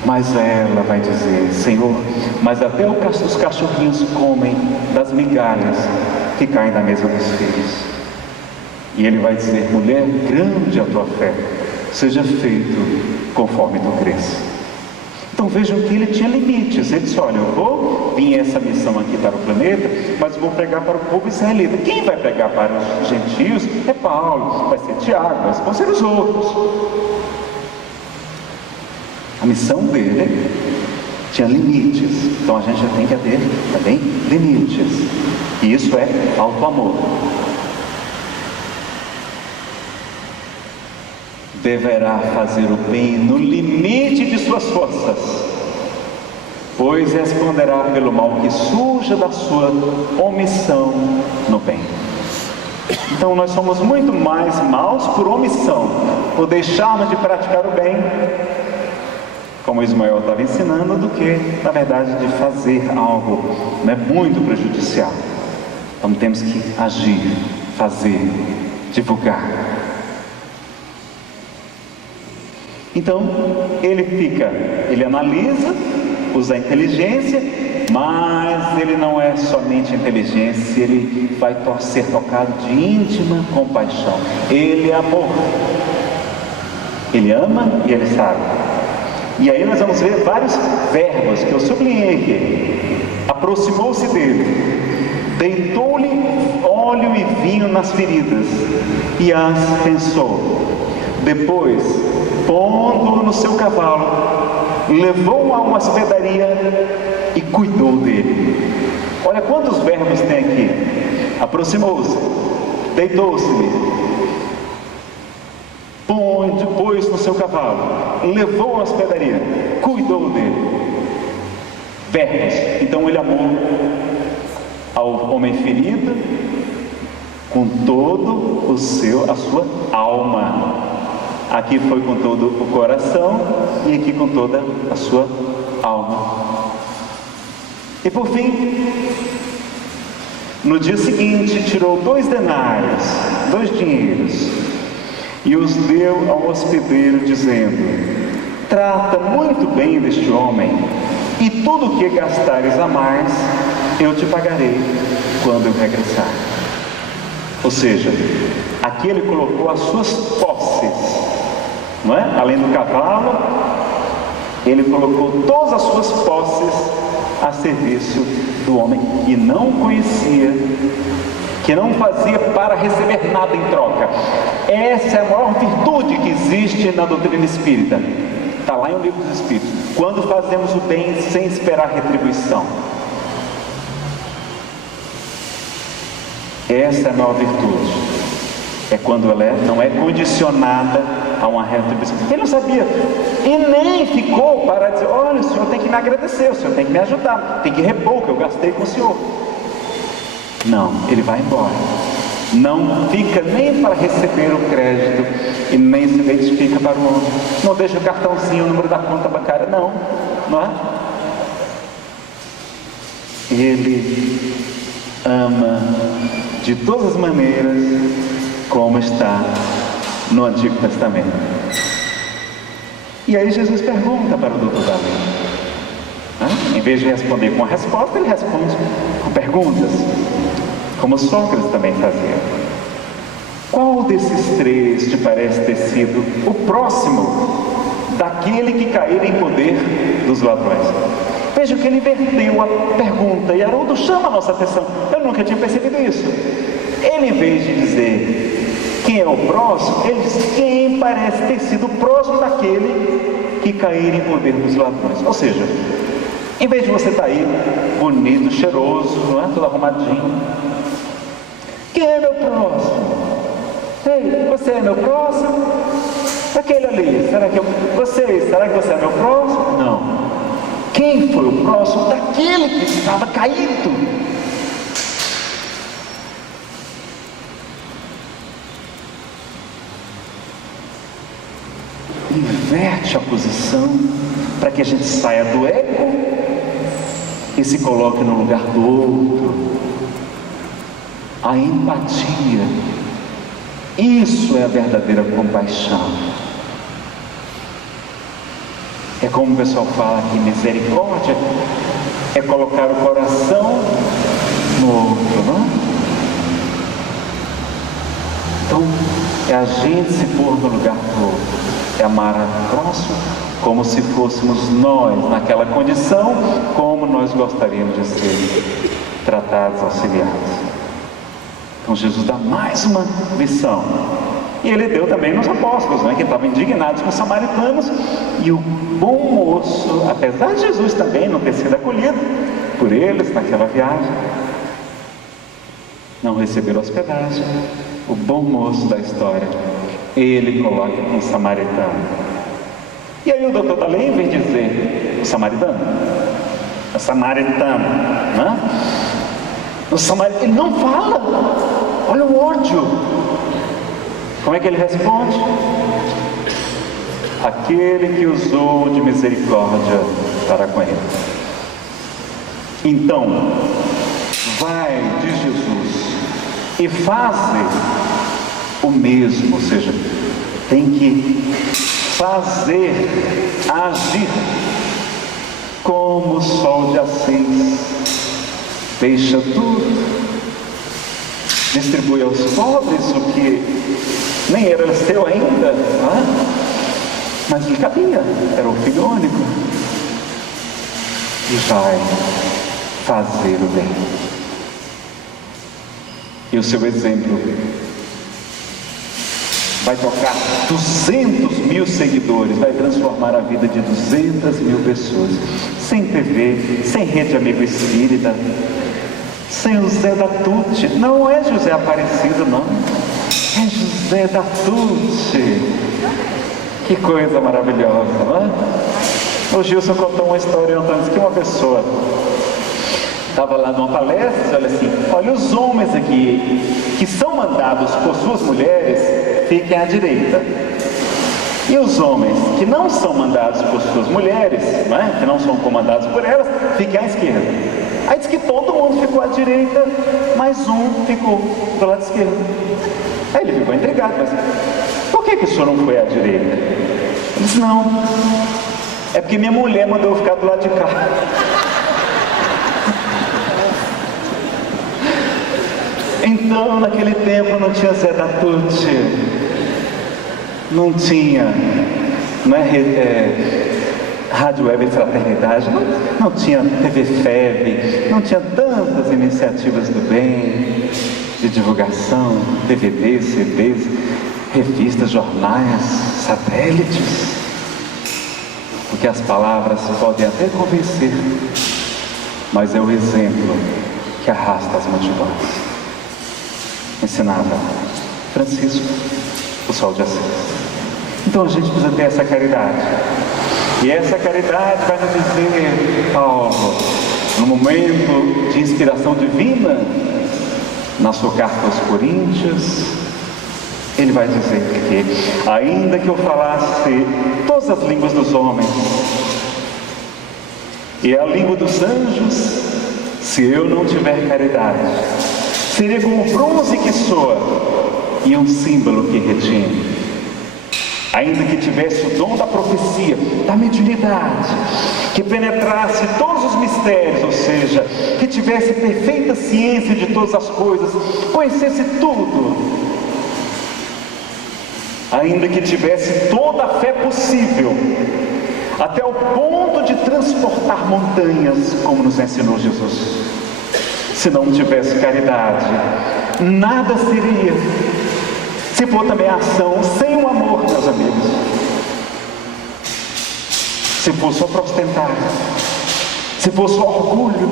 Mas ela vai dizer, Senhor, mas até os cachorrinhos comem das migalhas que caem da mesa dos filhos. E ele vai dizer, mulher, grande a tua fé, seja feito conforme tu crês. Então Então vejam que ele tinha limites. Ele disse: olha, eu vou vir essa missão aqui para o planeta, mas vou pregar para o povo israelita. Quem vai pregar para os gentios é Paulo, vai ser Tiago, mas vão ser os outros. A missão dele tinha limites. Então a gente já tem que ter também limites. E isso é auto-amor. Deverá fazer o bem no limite de suas forças, pois responderá pelo mal que surja da sua omissão no bem. Então nós somos muito mais maus por omissão, por deixarmos de praticar o bem, como Ismael estava ensinando, do que, na verdade, de fazer algo muito prejudicial. Então temos que agir, fazer, divulgar. Então, ele analisa, usa a inteligência, mas ele não é somente inteligência, ele vai ser tocado de íntima compaixão. Ele é amor. Ele ama e ele sabe. E aí nós vamos ver vários verbos que eu sublinhei aqui. Aproximou-se dele, deitou-lhe óleo e vinho nas feridas e as pensou. Depois, pondo-o no seu cavalo, levou-o a uma hospedaria e cuidou dele. Olha quantos verbos tem aqui. Aproximou-se, deitou-se-lhe, pôs no seu cavalo, levou-o à hospedaria, cuidou dele. Verbos. Então ele amou ao homem ferido com todo a sua alma. Aqui foi com todo o coração e aqui com toda a sua alma. E por fim, no dia seguinte, tirou 2 denários, 2 dinheiros, e os deu ao hospedeiro, dizendo: trata muito bem deste homem, e tudo o que gastares a mais, eu te pagarei quando eu regressar. Ou seja, aqui ele colocou as suas posses, não é? Além do cavalo, ele colocou todas as suas posses a serviço do homem que não conhecia, que não fazia para receber nada em troca. Essa é a maior virtude que existe na doutrina espírita. Está lá em O Livro dos Espíritos. Quando fazemos o bem sem esperar retribuição. Essa é a maior virtude. É quando ela não é condicionada a uma retribuição. Ele não sabia. E nem ficou para dizer: olha, o senhor tem que me agradecer, o senhor tem que me ajudar, tem que repor o que eu gastei com o senhor. Não, ele vai embora. Não fica nem para receber o crédito e nem se identifica para o homem. Não deixa o cartãozinho, o número da conta bancária, não é? Ele ama de todas as maneiras, como está no Antigo Testamento. E aí Jesus pergunta para o doutor da lei. Em vez de responder com a resposta, ele responde com perguntas, como Sócrates também fazia. Qual desses 3 te parece ter sido o próximo daquele que cair em poder dos ladrões? Veja que ele inverteu a pergunta, e Haroldo chama a nossa atenção. Eu nunca tinha percebido isso. Ele, em vez de dizer quem é o próximo, ele diz quem parece ter sido o próximo daquele que cair em poder dos ladrões. Ou seja, em vez de você estar aí bonito, cheiroso, não é? Todo arrumadinho, quem é meu próximo? Ei, você é meu próximo? Aquele ali, será que você é meu próximo? Não. Quem foi o próximo daquele que estava caído? Inverte a posição para que a gente saia do ego e se coloque no lugar do outro. A empatia, isso é a verdadeira compaixão. É como o pessoal fala que misericórdia é colocar o coração no outro, não é? Então, é a gente se pôr no lugar do outro. É amar ao próximo como se fôssemos nós, naquela condição, como nós gostaríamos de ser tratados, auxiliados. Então Jesus dá mais uma lição. E ele deu também nos apóstolos, que estavam indignados com os samaritanos. E o bom moço, apesar de Jesus também não ter sido acolhido por eles naquela viagem, não receber hospedagem, o bom moço da história, ele coloca um samaritano. E aí o doutor Daley, em vez de dizer o samaritano, ele não fala. Olha o ódio. Como é que ele responde? Aquele que usou de misericórdia para com ele. Então, vai, diz Jesus, e faze o mesmo, ou seja, tem que fazer, agir como o sol de Assis. Deixa tudo, distribui aos pobres o que nem era seu ainda, mas lhe cabia, era o filho único, e vai fazer o bem. E o seu exemplo vai tocar 200.000 seguidores, vai transformar a vida de 200.000 pessoas, sem TV, sem rede de amigo espírita, sem o Zé da Tucci. Não é José Aparecido, não, é José da Tucci. Que coisa maravilhosa, não é? O Gilson contou uma história antes, que uma pessoa estava lá numa palestra, olha assim, olha, os homens aqui que são mandados por suas mulheres, fiquem à direita, e os homens que não são mandados por suas mulheres, que não são comandados por elas, fiquem à esquerda. Aí diz que todo mundo ficou à direita, mas um ficou do lado esquerdo. Aí ele ficou intrigado, mas por que o senhor não foi à direita? Ele disse, não, é porque minha mulher mandou eu ficar do lado de cá. Então, naquele tempo não tinha Zé da Tucci, não tinha, Rádio Web Fraternidade, não tinha TV FEB, não tinha tantas iniciativas do bem, de divulgação, DVDs, CDs, revistas, jornais, satélites, porque as palavras podem até convencer, mas é o exemplo que arrasta as multidões. Ensinava Francisco, o sol de Assis. Então a gente precisa ter essa caridade. E essa caridade vai nos dizer, Paulo, no momento de inspiração divina, na sua carta aos Coríntios, ele vai dizer que, ainda que eu falasse todas as línguas dos homens e a língua dos anjos, se eu não tiver caridade, seria como o bronze que soa e um símbolo que retine. Ainda que tivesse o dom da profecia, da mediunidade, que penetrasse todos os mistérios, ou seja, que tivesse perfeita ciência de todas as coisas, conhecesse tudo, ainda que tivesse toda a fé possível, até o ponto de transportar montanhas, como nos ensinou Jesus, se não tivesse caridade, nada seria. Se for também a ação sem o amor, meus amigos, se for só para ostentar, se for só orgulho,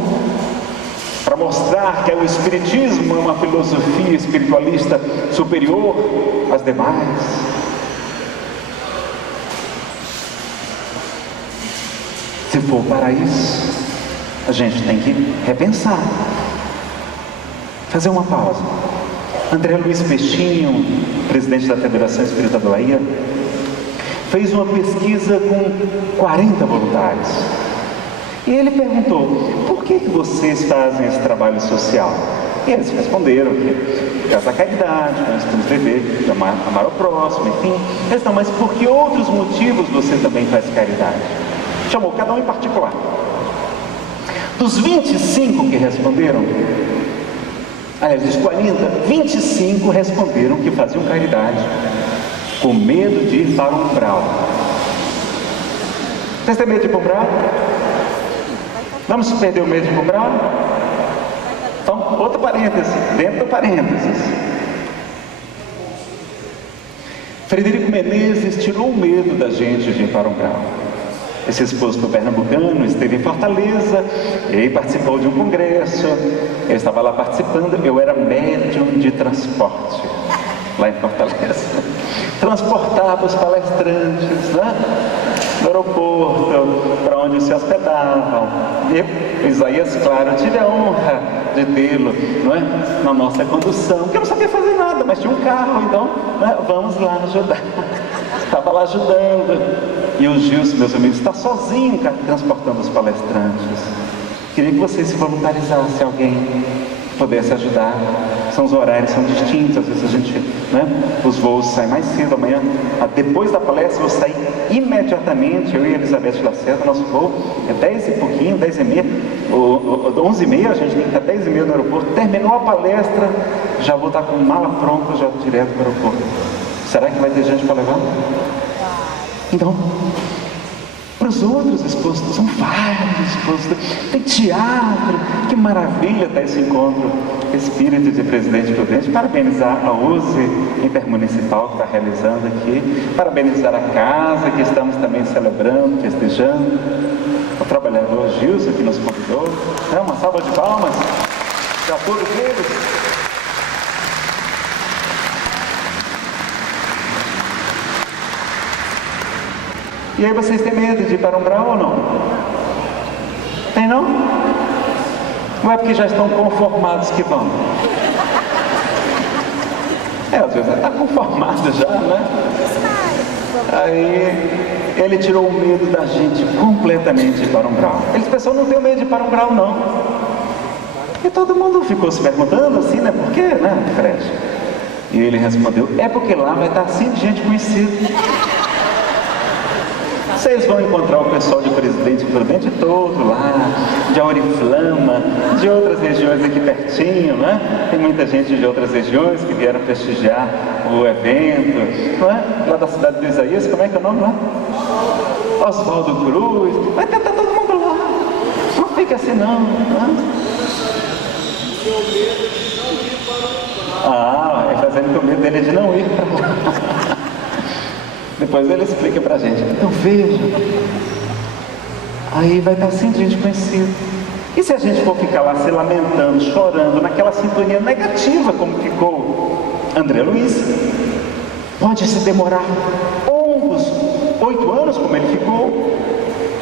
para mostrar que o Espiritismo é uma filosofia espiritualista superior às demais, se for para isso, a gente tem que repensar, fazer uma pausa. André Luiz Peixinho, presidente da Federação Espírita da Bahia, fez uma pesquisa com 40 voluntários. E ele perguntou, por que vocês fazem esse trabalho social? E eles responderam que por causa da caridade, nós temos dever de amar ao próximo, enfim. Eles não, mas por que outros motivos você também faz caridade? Chamou cada um em particular. Dos 25 que responderam, dos 40, 25 responderam que faziam caridade com medo de ir para o umbral. Vocês têm medo de ir para o umbral? Vamos perder o medo de ir para o umbral? Então, outro parênteses, dentro do parênteses. Frederico Menezes tirou o medo da gente de ir para o umbral. Esse exposto pernambucano esteve em Fortaleza e participou de um congresso. Eu estava lá participando, eu era médium de transporte lá em Fortaleza. Transportava os palestrantes, né, no aeroporto, para onde se hospedavam. E Isaías, claro, eu tive a honra de tê-lo, não é, na nossa condução, porque eu não sabia fazer nada, mas tinha um carro, então, né, vamos lá ajudar. Estava lá ajudando. E o Gilson, meus amigos, está sozinho transportando os palestrantes. Queria que vocês se voluntarizassem, alguém pudesse ajudar. Os horários são distintos, às vezes a gente, né, os voos saem mais cedo amanhã. Depois da palestra eu vou sair imediatamente, eu e a Elizabeth Lacerda, nosso voo é 10 e pouquinho, 10 e meia, 11 e meia, a gente tem que estar 10 e meia no aeroporto. Terminou a palestra, já vou estar com mala pronta, já direto para o aeroporto. Será que vai ter gente para levar? Então, para os outros expostos, são vários expostos, tem teatro, que maravilha está esse encontro espírita de Presidente Prudente. Parabenizar a USE Intermunicipal que está realizando aqui, parabenizar a casa que estamos também celebrando, festejando, o trabalhador Gilson que nos convidou, uma salva de palmas para todos eles. E aí vocês têm medo de ir para o umbral ou não? Tem não? Não é porque já estão conformados que vão? Às vezes está conformado já, né? Aí ele tirou o medo da gente completamente de ir para o umbral. Eles pessoal não tem medo de ir para o umbral não. E todo mundo ficou se perguntando assim, né? Por quê, né, Fred? E ele respondeu, é porque lá vai estar assim de gente conhecida. Vocês vão encontrar o pessoal de Presidente Prudente todo lá, de Auriflama, de outras regiões aqui pertinho, né? Tem muita gente de outras regiões que vieram prestigiar o evento, não é? Lá da cidade do Isaías, como é que é o nome lá? Oswaldo Cruz, vai estar todo mundo lá, não fica assim não, é fazendo com medo dele de não ir para lá. Depois ele explica pra gente. Então veja, aí vai estar assim gente conhecida. E se a gente for ficar lá se lamentando, chorando, naquela sintonia negativa como ficou André Luiz, pode se demorar longos 8 anos como ele ficou,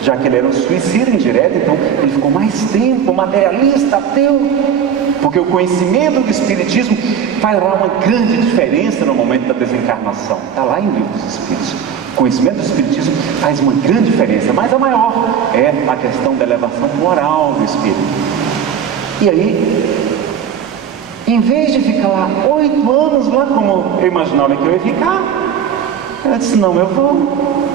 já que ele era um suicida indireto, então ele ficou mais tempo, materialista, ateu, porque o conhecimento do Espiritismo fará uma grande diferença no momento da desencarnação. Está lá em Livro dos Espíritos. O conhecimento do Espiritismo faz uma grande diferença, mas a maior é a questão da elevação moral do Espírito. E aí, em vez de ficar lá 8 anos, lá como eu imaginava que eu ia ficar, ela disse, não, eu vou.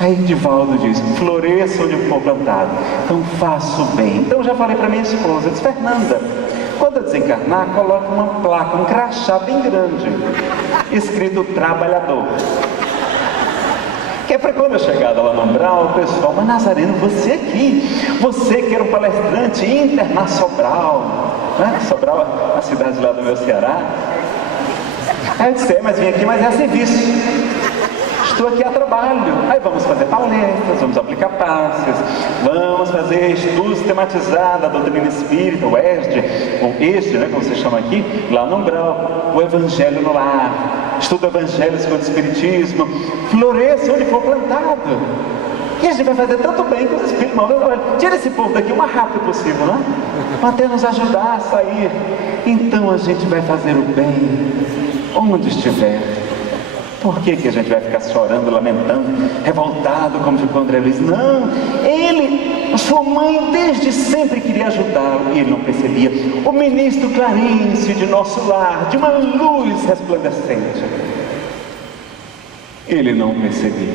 Aí Divaldo diz, floresça onde for plantado, então faço bem. Então eu já falei para minha esposa, disse, Fernanda, quando eu desencarnar, coloca uma placa, um crachá bem grande, escrito trabalhador. Que é para quando eu chegar lá no umbral, o pessoal, mas Nazareno, você aqui, você que era um palestrante internacional, né? Sobral, a cidade lá do meu Ceará. Aí eu disse, mas vim aqui, mas é a serviço. Estou aqui a trabalho. Aí vamos fazer palestras, vamos aplicar passes, vamos fazer estudos tematizados da doutrina espírita, o ESD, ou ESD, né, como se chama aqui, lá no umbral, o Evangelho no lar, estudo evangelho segundo o Espiritismo, floresça onde for plantado. E a gente vai fazer tanto bem com os espíritos. Olha, tira esse povo daqui o mais rápido possível, né? Até nos ajudar a sair. Então a gente vai fazer o bem onde estiver. Por que a gente vai ficar chorando, lamentando, revoltado como ficou André Luiz? Não, a sua mãe desde sempre queria ajudá-lo e ele não percebia. O ministro Clarencio de nosso lar, de uma luz resplandecente, ele não percebia,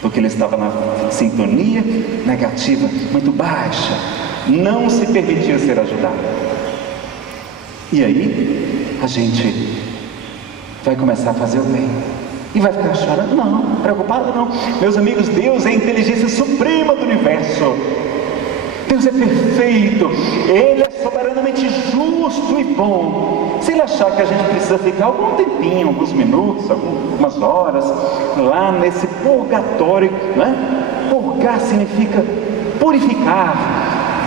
porque ele estava na sintonia negativa, muito baixa, não se permitia ser ajudado. E aí, a gente vai começar a fazer o bem. E vai ficar chorando? Não. Preocupado? Não. Meus amigos, Deus é a inteligência suprema do universo. Deus é perfeito. Ele é soberanamente justo e bom. Se Ele achar que a gente precisa ficar algum tempinho, alguns minutos, algumas horas, lá nesse purgatório, né? Purgar significa purificar.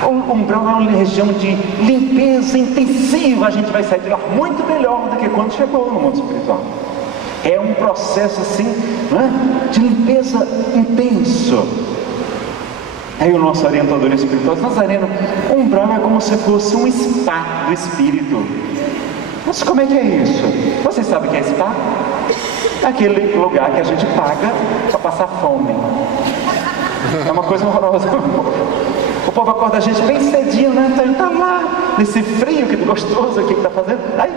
O umbral é uma região de limpeza intensiva. A gente vai sair de lá muito melhor do que quando chegou no mundo espiritual. É um processo assim, né, de limpeza intenso. Aí o nosso orientador espiritual diz: Nazareno, o umbral é como se fosse um spa do espírito. Mas como é que é isso? Você sabe o que é spa? Aquele lugar que a gente paga para passar fome. É uma coisa horrorosa. O povo acorda a gente bem cedinho, né? Então ele está lá, nesse frio, que gostoso aqui que está fazendo. Aí,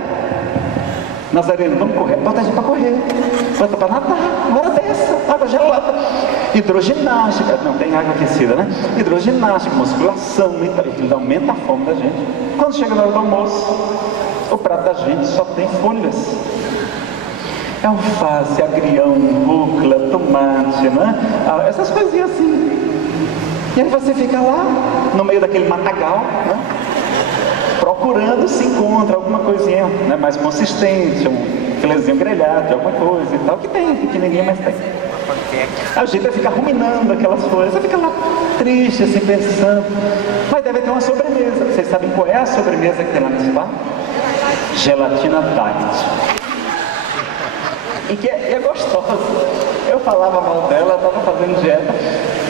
Nazareno, vamos correr. Bota a gente para correr. Bota para nadar. Hora dessa, água gelada. Hidroginástica. Não tem água aquecida, né? Hidroginástica, musculação. Ele aumenta a fome da gente. Quando chega na hora do almoço, o prato da gente só tem folhas. Alface, agrião, rúcula, tomate, né? Essas coisinhas assim. E aí você fica lá, no meio daquele matagal, né? Procurando se encontra alguma coisinha, né, mais consistente, um filezinho grelhado de alguma coisa e tal, que tem, que ninguém mais tem. A gente vai ficar ruminando aquelas folhas, você fica lá triste, assim, pensando, mas deve ter uma sobremesa. Vocês sabem qual é a sobremesa que tem lá nesse bar? Gelatina diet. E que é gostosa. Eu falava mal dela, estava fazendo dieta.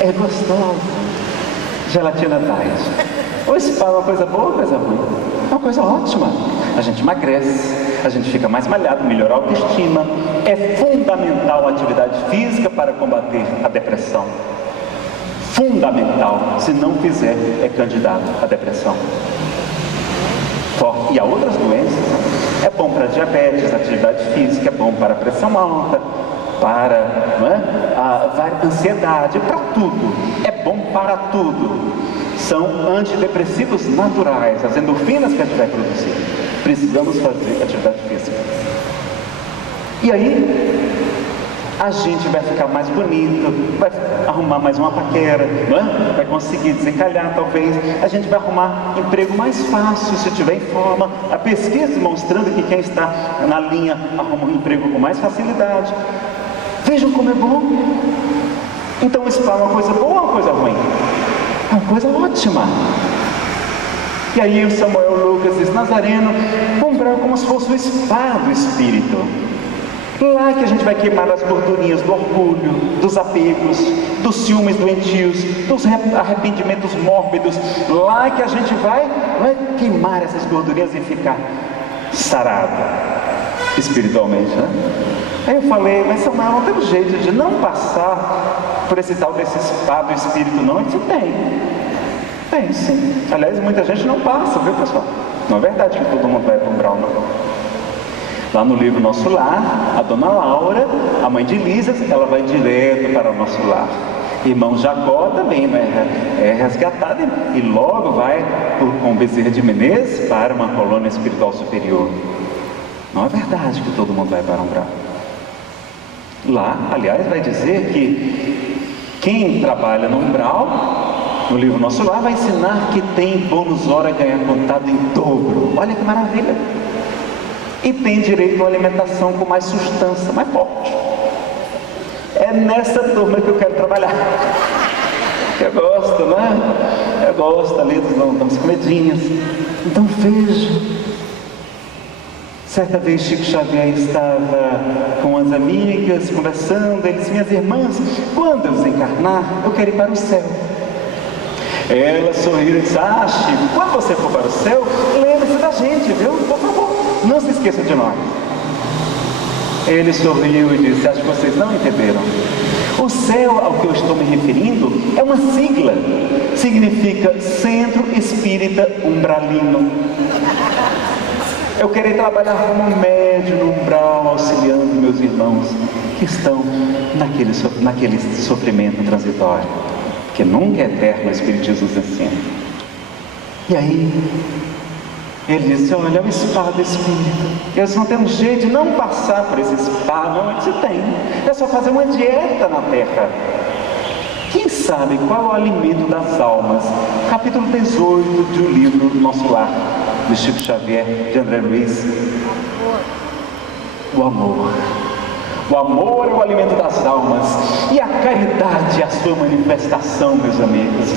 É gostosa. Gelatina diet. O spa é uma coisa boa ou coisa ruim? É uma coisa ótima. A gente emagrece, a gente fica mais malhado, melhora a autoestima. É fundamental a atividade física para combater a depressão. Fundamental. Se não fizer, é candidato à depressão. E há outras doenças. É bom para diabetes, atividade física, é bom para a pressão alta, para, não é? A ansiedade, para tudo. É bom para tudo. São antidepressivos naturais, as endorfinas que a gente vai produzir. Precisamos fazer atividade física. E aí, a gente vai ficar mais bonito, vai arrumar mais uma paquera, não é? Vai conseguir desencalhar talvez. A gente vai arrumar emprego mais fácil se tiver em forma. A pesquisa mostrando que quem está na linha arruma um emprego com mais facilidade. Vejam como é bom. Então o spa é uma coisa boa ou uma coisa ruim? É uma coisa ótima. E aí o Samuel Lucas diz: Nazareno, umbral como se fosse o spa do espírito. Lá que a gente vai queimar as gordurinhas do orgulho, dos apegos, dos ciúmes doentios, dos arrependimentos mórbidos. Lá que a gente vai queimar essas gordurinhas e ficar sarado espiritualmente, né? Aí eu falei: mas Samuel, não tem um jeito de não passar por esse tal desse spa do espírito, não? Ele disse: tem sim. Aliás, muita gente não passa, viu, pessoal? Não é verdade que todo mundo vai para o umbral, não. Lá no livro Nosso Lar, a dona Laura, a mãe de Lísias, ela vai direto para o nosso lar. Irmão Jacó também, né, é resgatado e logo vai com Bezerra de Menezes para uma colônia espiritual superior. Não é verdade que todo mundo vai para o umbral. Lá, aliás, vai dizer que quem trabalha no umbral, no livro Nosso Lar, vai ensinar que tem bônus hora ganhar contado em dobro. Olha que maravilha! E tem direito a uma alimentação com mais substância, mais forte. É nessa turma que eu quero trabalhar. Eu gosto, né? Eu gosto ali das comidinhas. Então veja. Certa vez Chico Xavier estava com as amigas conversando. Ele disse: minhas irmãs, quando eu desencarnar, eu quero ir para o céu. Ela sorriu e disse: Chico, quando você for para o céu, lembre-se da gente, viu? Por favor, não se esqueça de nós. Ele sorriu e disse: acho que vocês não entenderam. O céu ao que eu estou me referindo é uma sigla. Significa Centro Espírita Umbralino. Eu quero trabalhar como médium no umbral, auxiliando meus irmãos que estão naquele sofrimento transitório, que nunca é eterno, o Espiritismo nos ensina. E aí, Ele disse: olha, é o espada do Espírito. Eu disse: não tem um jeito de não passar por esse espada. Não, eu disse: tem. É só fazer uma dieta na terra. Quem sabe qual é o alimento das almas? Capítulo 18 de um livro Nosso Lar, de Chico Xavier, de André Luiz. O amor. O amor é o alimento das almas, e a caridade é a sua manifestação, meus amigos.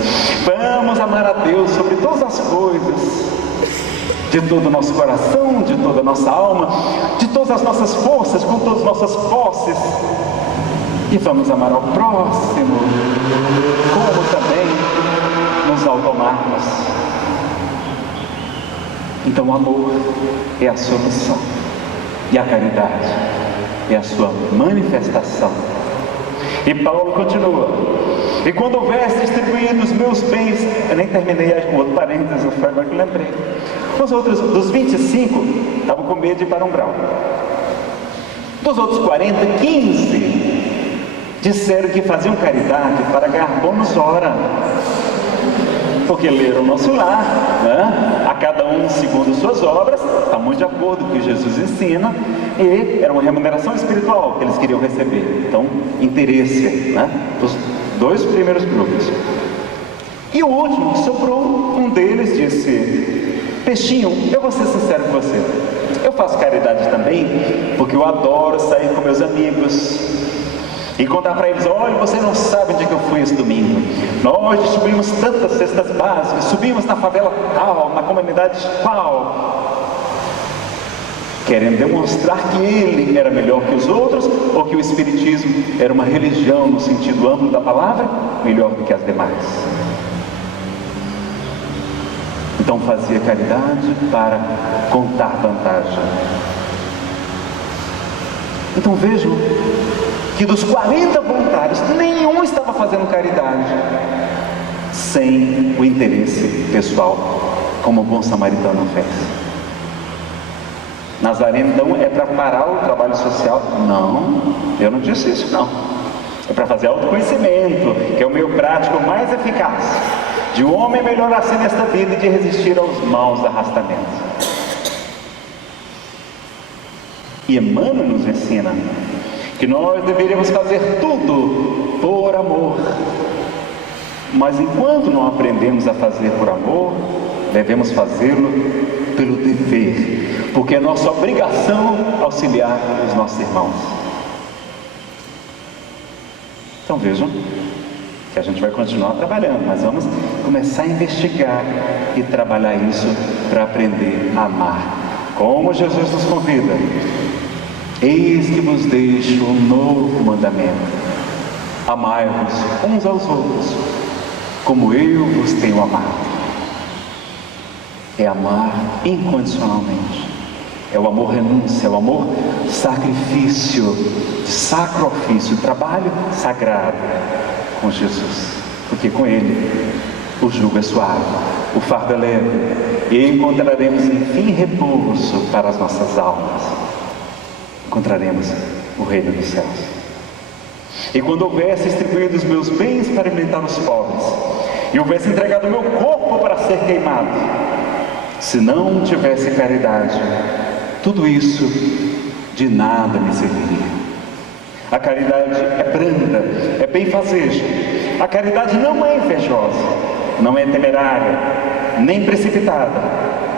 Vamos amar a Deus sobre todas as coisas, de todo o nosso coração, de toda a nossa alma, de todas as nossas forças, com todas as nossas posses. E vamos amar ao próximo, como também nos autoamarmos. Então o amor é a solução, e a caridade é a sua manifestação. E Paulo continua: e quando houvesse distribuído os meus bens, eu nem terminei o outro parênteses, foi agora que eu lembrei. Os outros, dos 25, estavam com medo de ir para um umbral. Dos outros 40, 15 disseram que faziam caridade para ganhar bônus hora, porque leram o Nosso Lar, né? A cada um segundo suas obras, está muito de acordo com o que Jesus ensina, e era uma remuneração espiritual que eles queriam receber. Então, interesse, né? Os dois primeiros grupos. E o último que sobrou, um deles disse: Peixinho, eu vou ser sincero com você, eu faço caridade também, porque eu adoro sair com meus amigos e contar para eles: olha, você não sabe onde é que eu fui esse domingo. Nós distribuímos tantas cestas básicas, subimos na favela tal, na comunidade qual, querendo demonstrar que ele era melhor que os outros, ou que o Espiritismo era uma religião no sentido amplo da palavra, melhor do que as demais. Então fazia caridade para contar vantagem. Então vejam que dos 40 voluntários, nenhum estava fazendo caridade sem o interesse pessoal, como o bom samaritano fez. Nazareno, então, é para parar o trabalho social? Não, eu não disse isso, não. É para fazer autoconhecimento, que é o meio prático mais eficaz de um homem melhorar-se nesta vida e de resistir aos maus arrastamentos. E Emmanuel nos ensina que nós deveríamos fazer tudo por amor, mas enquanto não aprendemos a fazer por amor, devemos fazê-lo pelo dever, porque é nossa obrigação auxiliar os nossos irmãos. Então vejam que a gente vai continuar trabalhando, mas vamos começar a investigar e trabalhar isso para aprender a amar, como Jesus nos convida: eis que vos deixo um novo mandamento, amai-vos uns aos outros, como eu vos tenho amado. É amar incondicionalmente, é o amor renúncia, é o amor sacrifício, sacro ofício, trabalho sagrado com Jesus, porque com Ele o jugo é suave, o fardo é leve, e encontraremos enfim repouso para as nossas almas, encontraremos o reino dos céus. E quando houvesse distribuído os meus bens para alimentar os pobres, e houvesse entregado o meu corpo para ser queimado, se não tivesse caridade, tudo isso de nada me serviria. A caridade é branda, é benfazeja. A caridade não é invejosa, não é temerária, nem precipitada,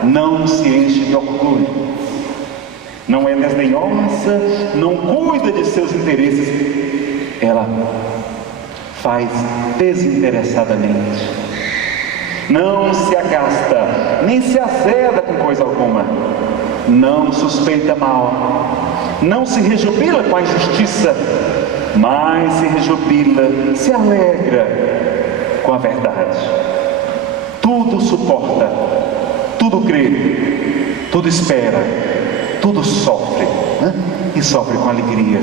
não se enche de orgulho, não é desdenhosa, não cuida de seus interesses, ela faz desinteressadamente, não se agasta, nem se azeda com coisa alguma, não suspeita mal, não se rejubila com a injustiça, mas se rejubila, se alegra com a verdade. Tudo suporta, tudo crê, tudo espera, tudo sofre, né? E sofre com alegria.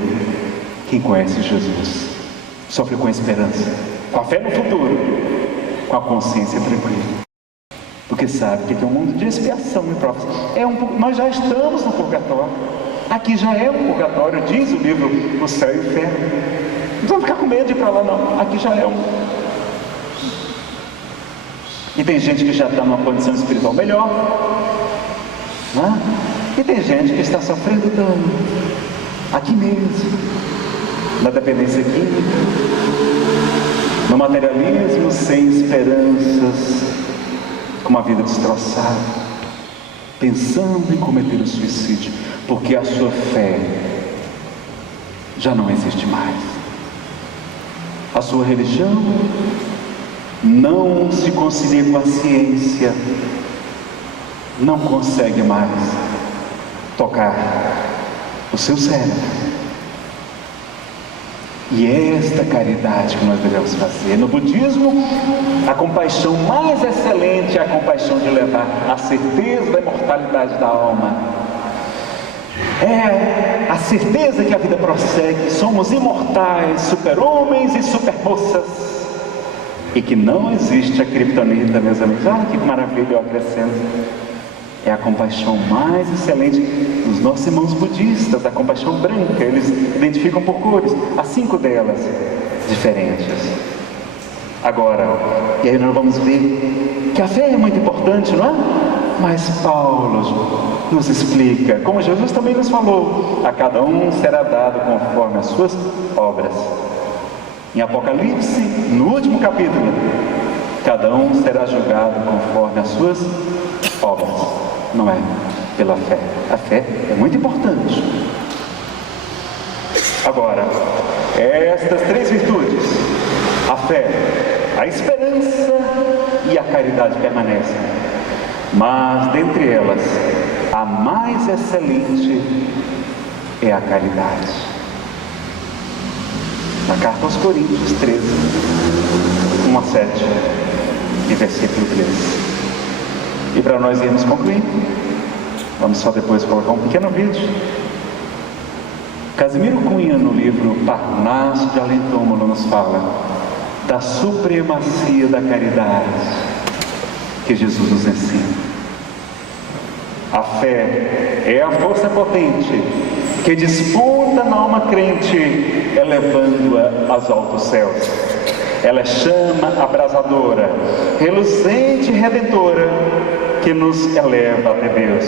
Quem conhece Jesus sofre com esperança, com a fé no futuro, com a consciência tranquila, porque sabe que é um mundo de expiação e provas. Nós já estamos no purgatório. Aqui já é um purgatório, diz o livro O Céu e o Inferno. Não vamos ficar com medo de ir para lá, não. Aqui já é um. E tem gente que já está numa condição espiritual melhor, não é? E tem gente que está sofrendo dano aqui mesmo, na dependência química, no materialismo sem esperanças, com uma vida destroçada, pensando em cometer o suicídio, porque a sua fé já não existe mais. A sua religião não se concilia com a ciência, não consegue mais tocar o seu cérebro. E é esta caridade que nós devemos fazer. No budismo, a compaixão mais excelente é a compaixão de levar a certeza da imortalidade da alma. É a certeza que a vida prossegue, somos imortais, super-homens e super-moças. E que não existe a criptonita, meus amigos. Olha que maravilha, eu acrescento. É a compaixão mais excelente dos nossos irmãos budistas, a compaixão branca. Eles identificam por cores, as 5 delas diferentes. Agora, e aí nós vamos ver que a fé é muito importante, não é? Mas Paulo nos explica, como Jesus também nos falou, a cada um será dado conforme as suas obras. Em Apocalipse, no último capítulo, cada um será julgado conforme as suas obras. Não é pela fé. A fé é muito importante. Agora, estas 3 virtudes, a fé, a esperança e a caridade permanecem. Mas dentre elas, a mais excelente é a caridade. Na carta aos Coríntios 13, 1 a 7 e versículo 13. E para nós irmos concluir, vamos só depois colocar um pequeno vídeo. Casimiro Cunha, no livro Parnaso de Além Túmulo, nos fala da supremacia da caridade que Jesus nos ensina. A fé é a força potente que desponta na alma crente, elevando-a aos altos céus. Ela é chama abrasadora, reluzente e redentora, que nos eleva até Deus.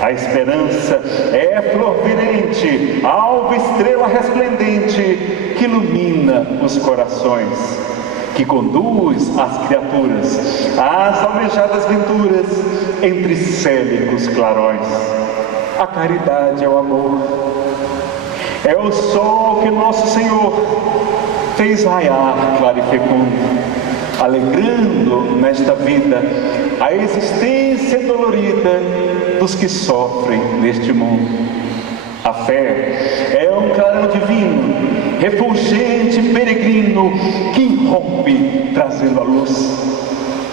A esperança é flor virente, alva estrela resplendente, que ilumina os corações, que conduz as criaturas às almejadas venturas entre célicos clarões. A caridade é o amor, é o sol que nosso Senhor fez raiar claro e fecundo, alegrando nesta vida a existência dolorida dos que sofrem neste mundo. A fé é um clarão divino, refulgente peregrino, que irrompe trazendo a luz.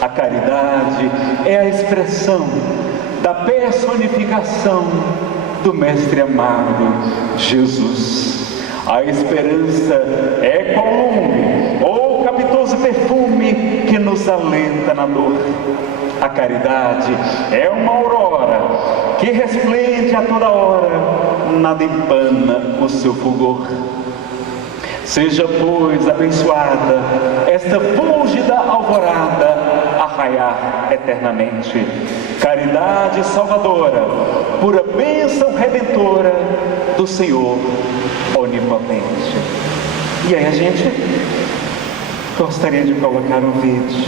A caridade é a expressão da personificação do Mestre amado Jesus. A esperança é qual lume ou capitoso perfume que nos alenta na dor. A caridade é uma aurora que resplende a toda hora, nada empana o seu fulgor. Seja, pois, abençoada esta fúlgida alvorada a raiar eternamente. Caridade salvadora, pura bênção redentora do Senhor onipotente. E aí a gente gostaria de colocar um vídeo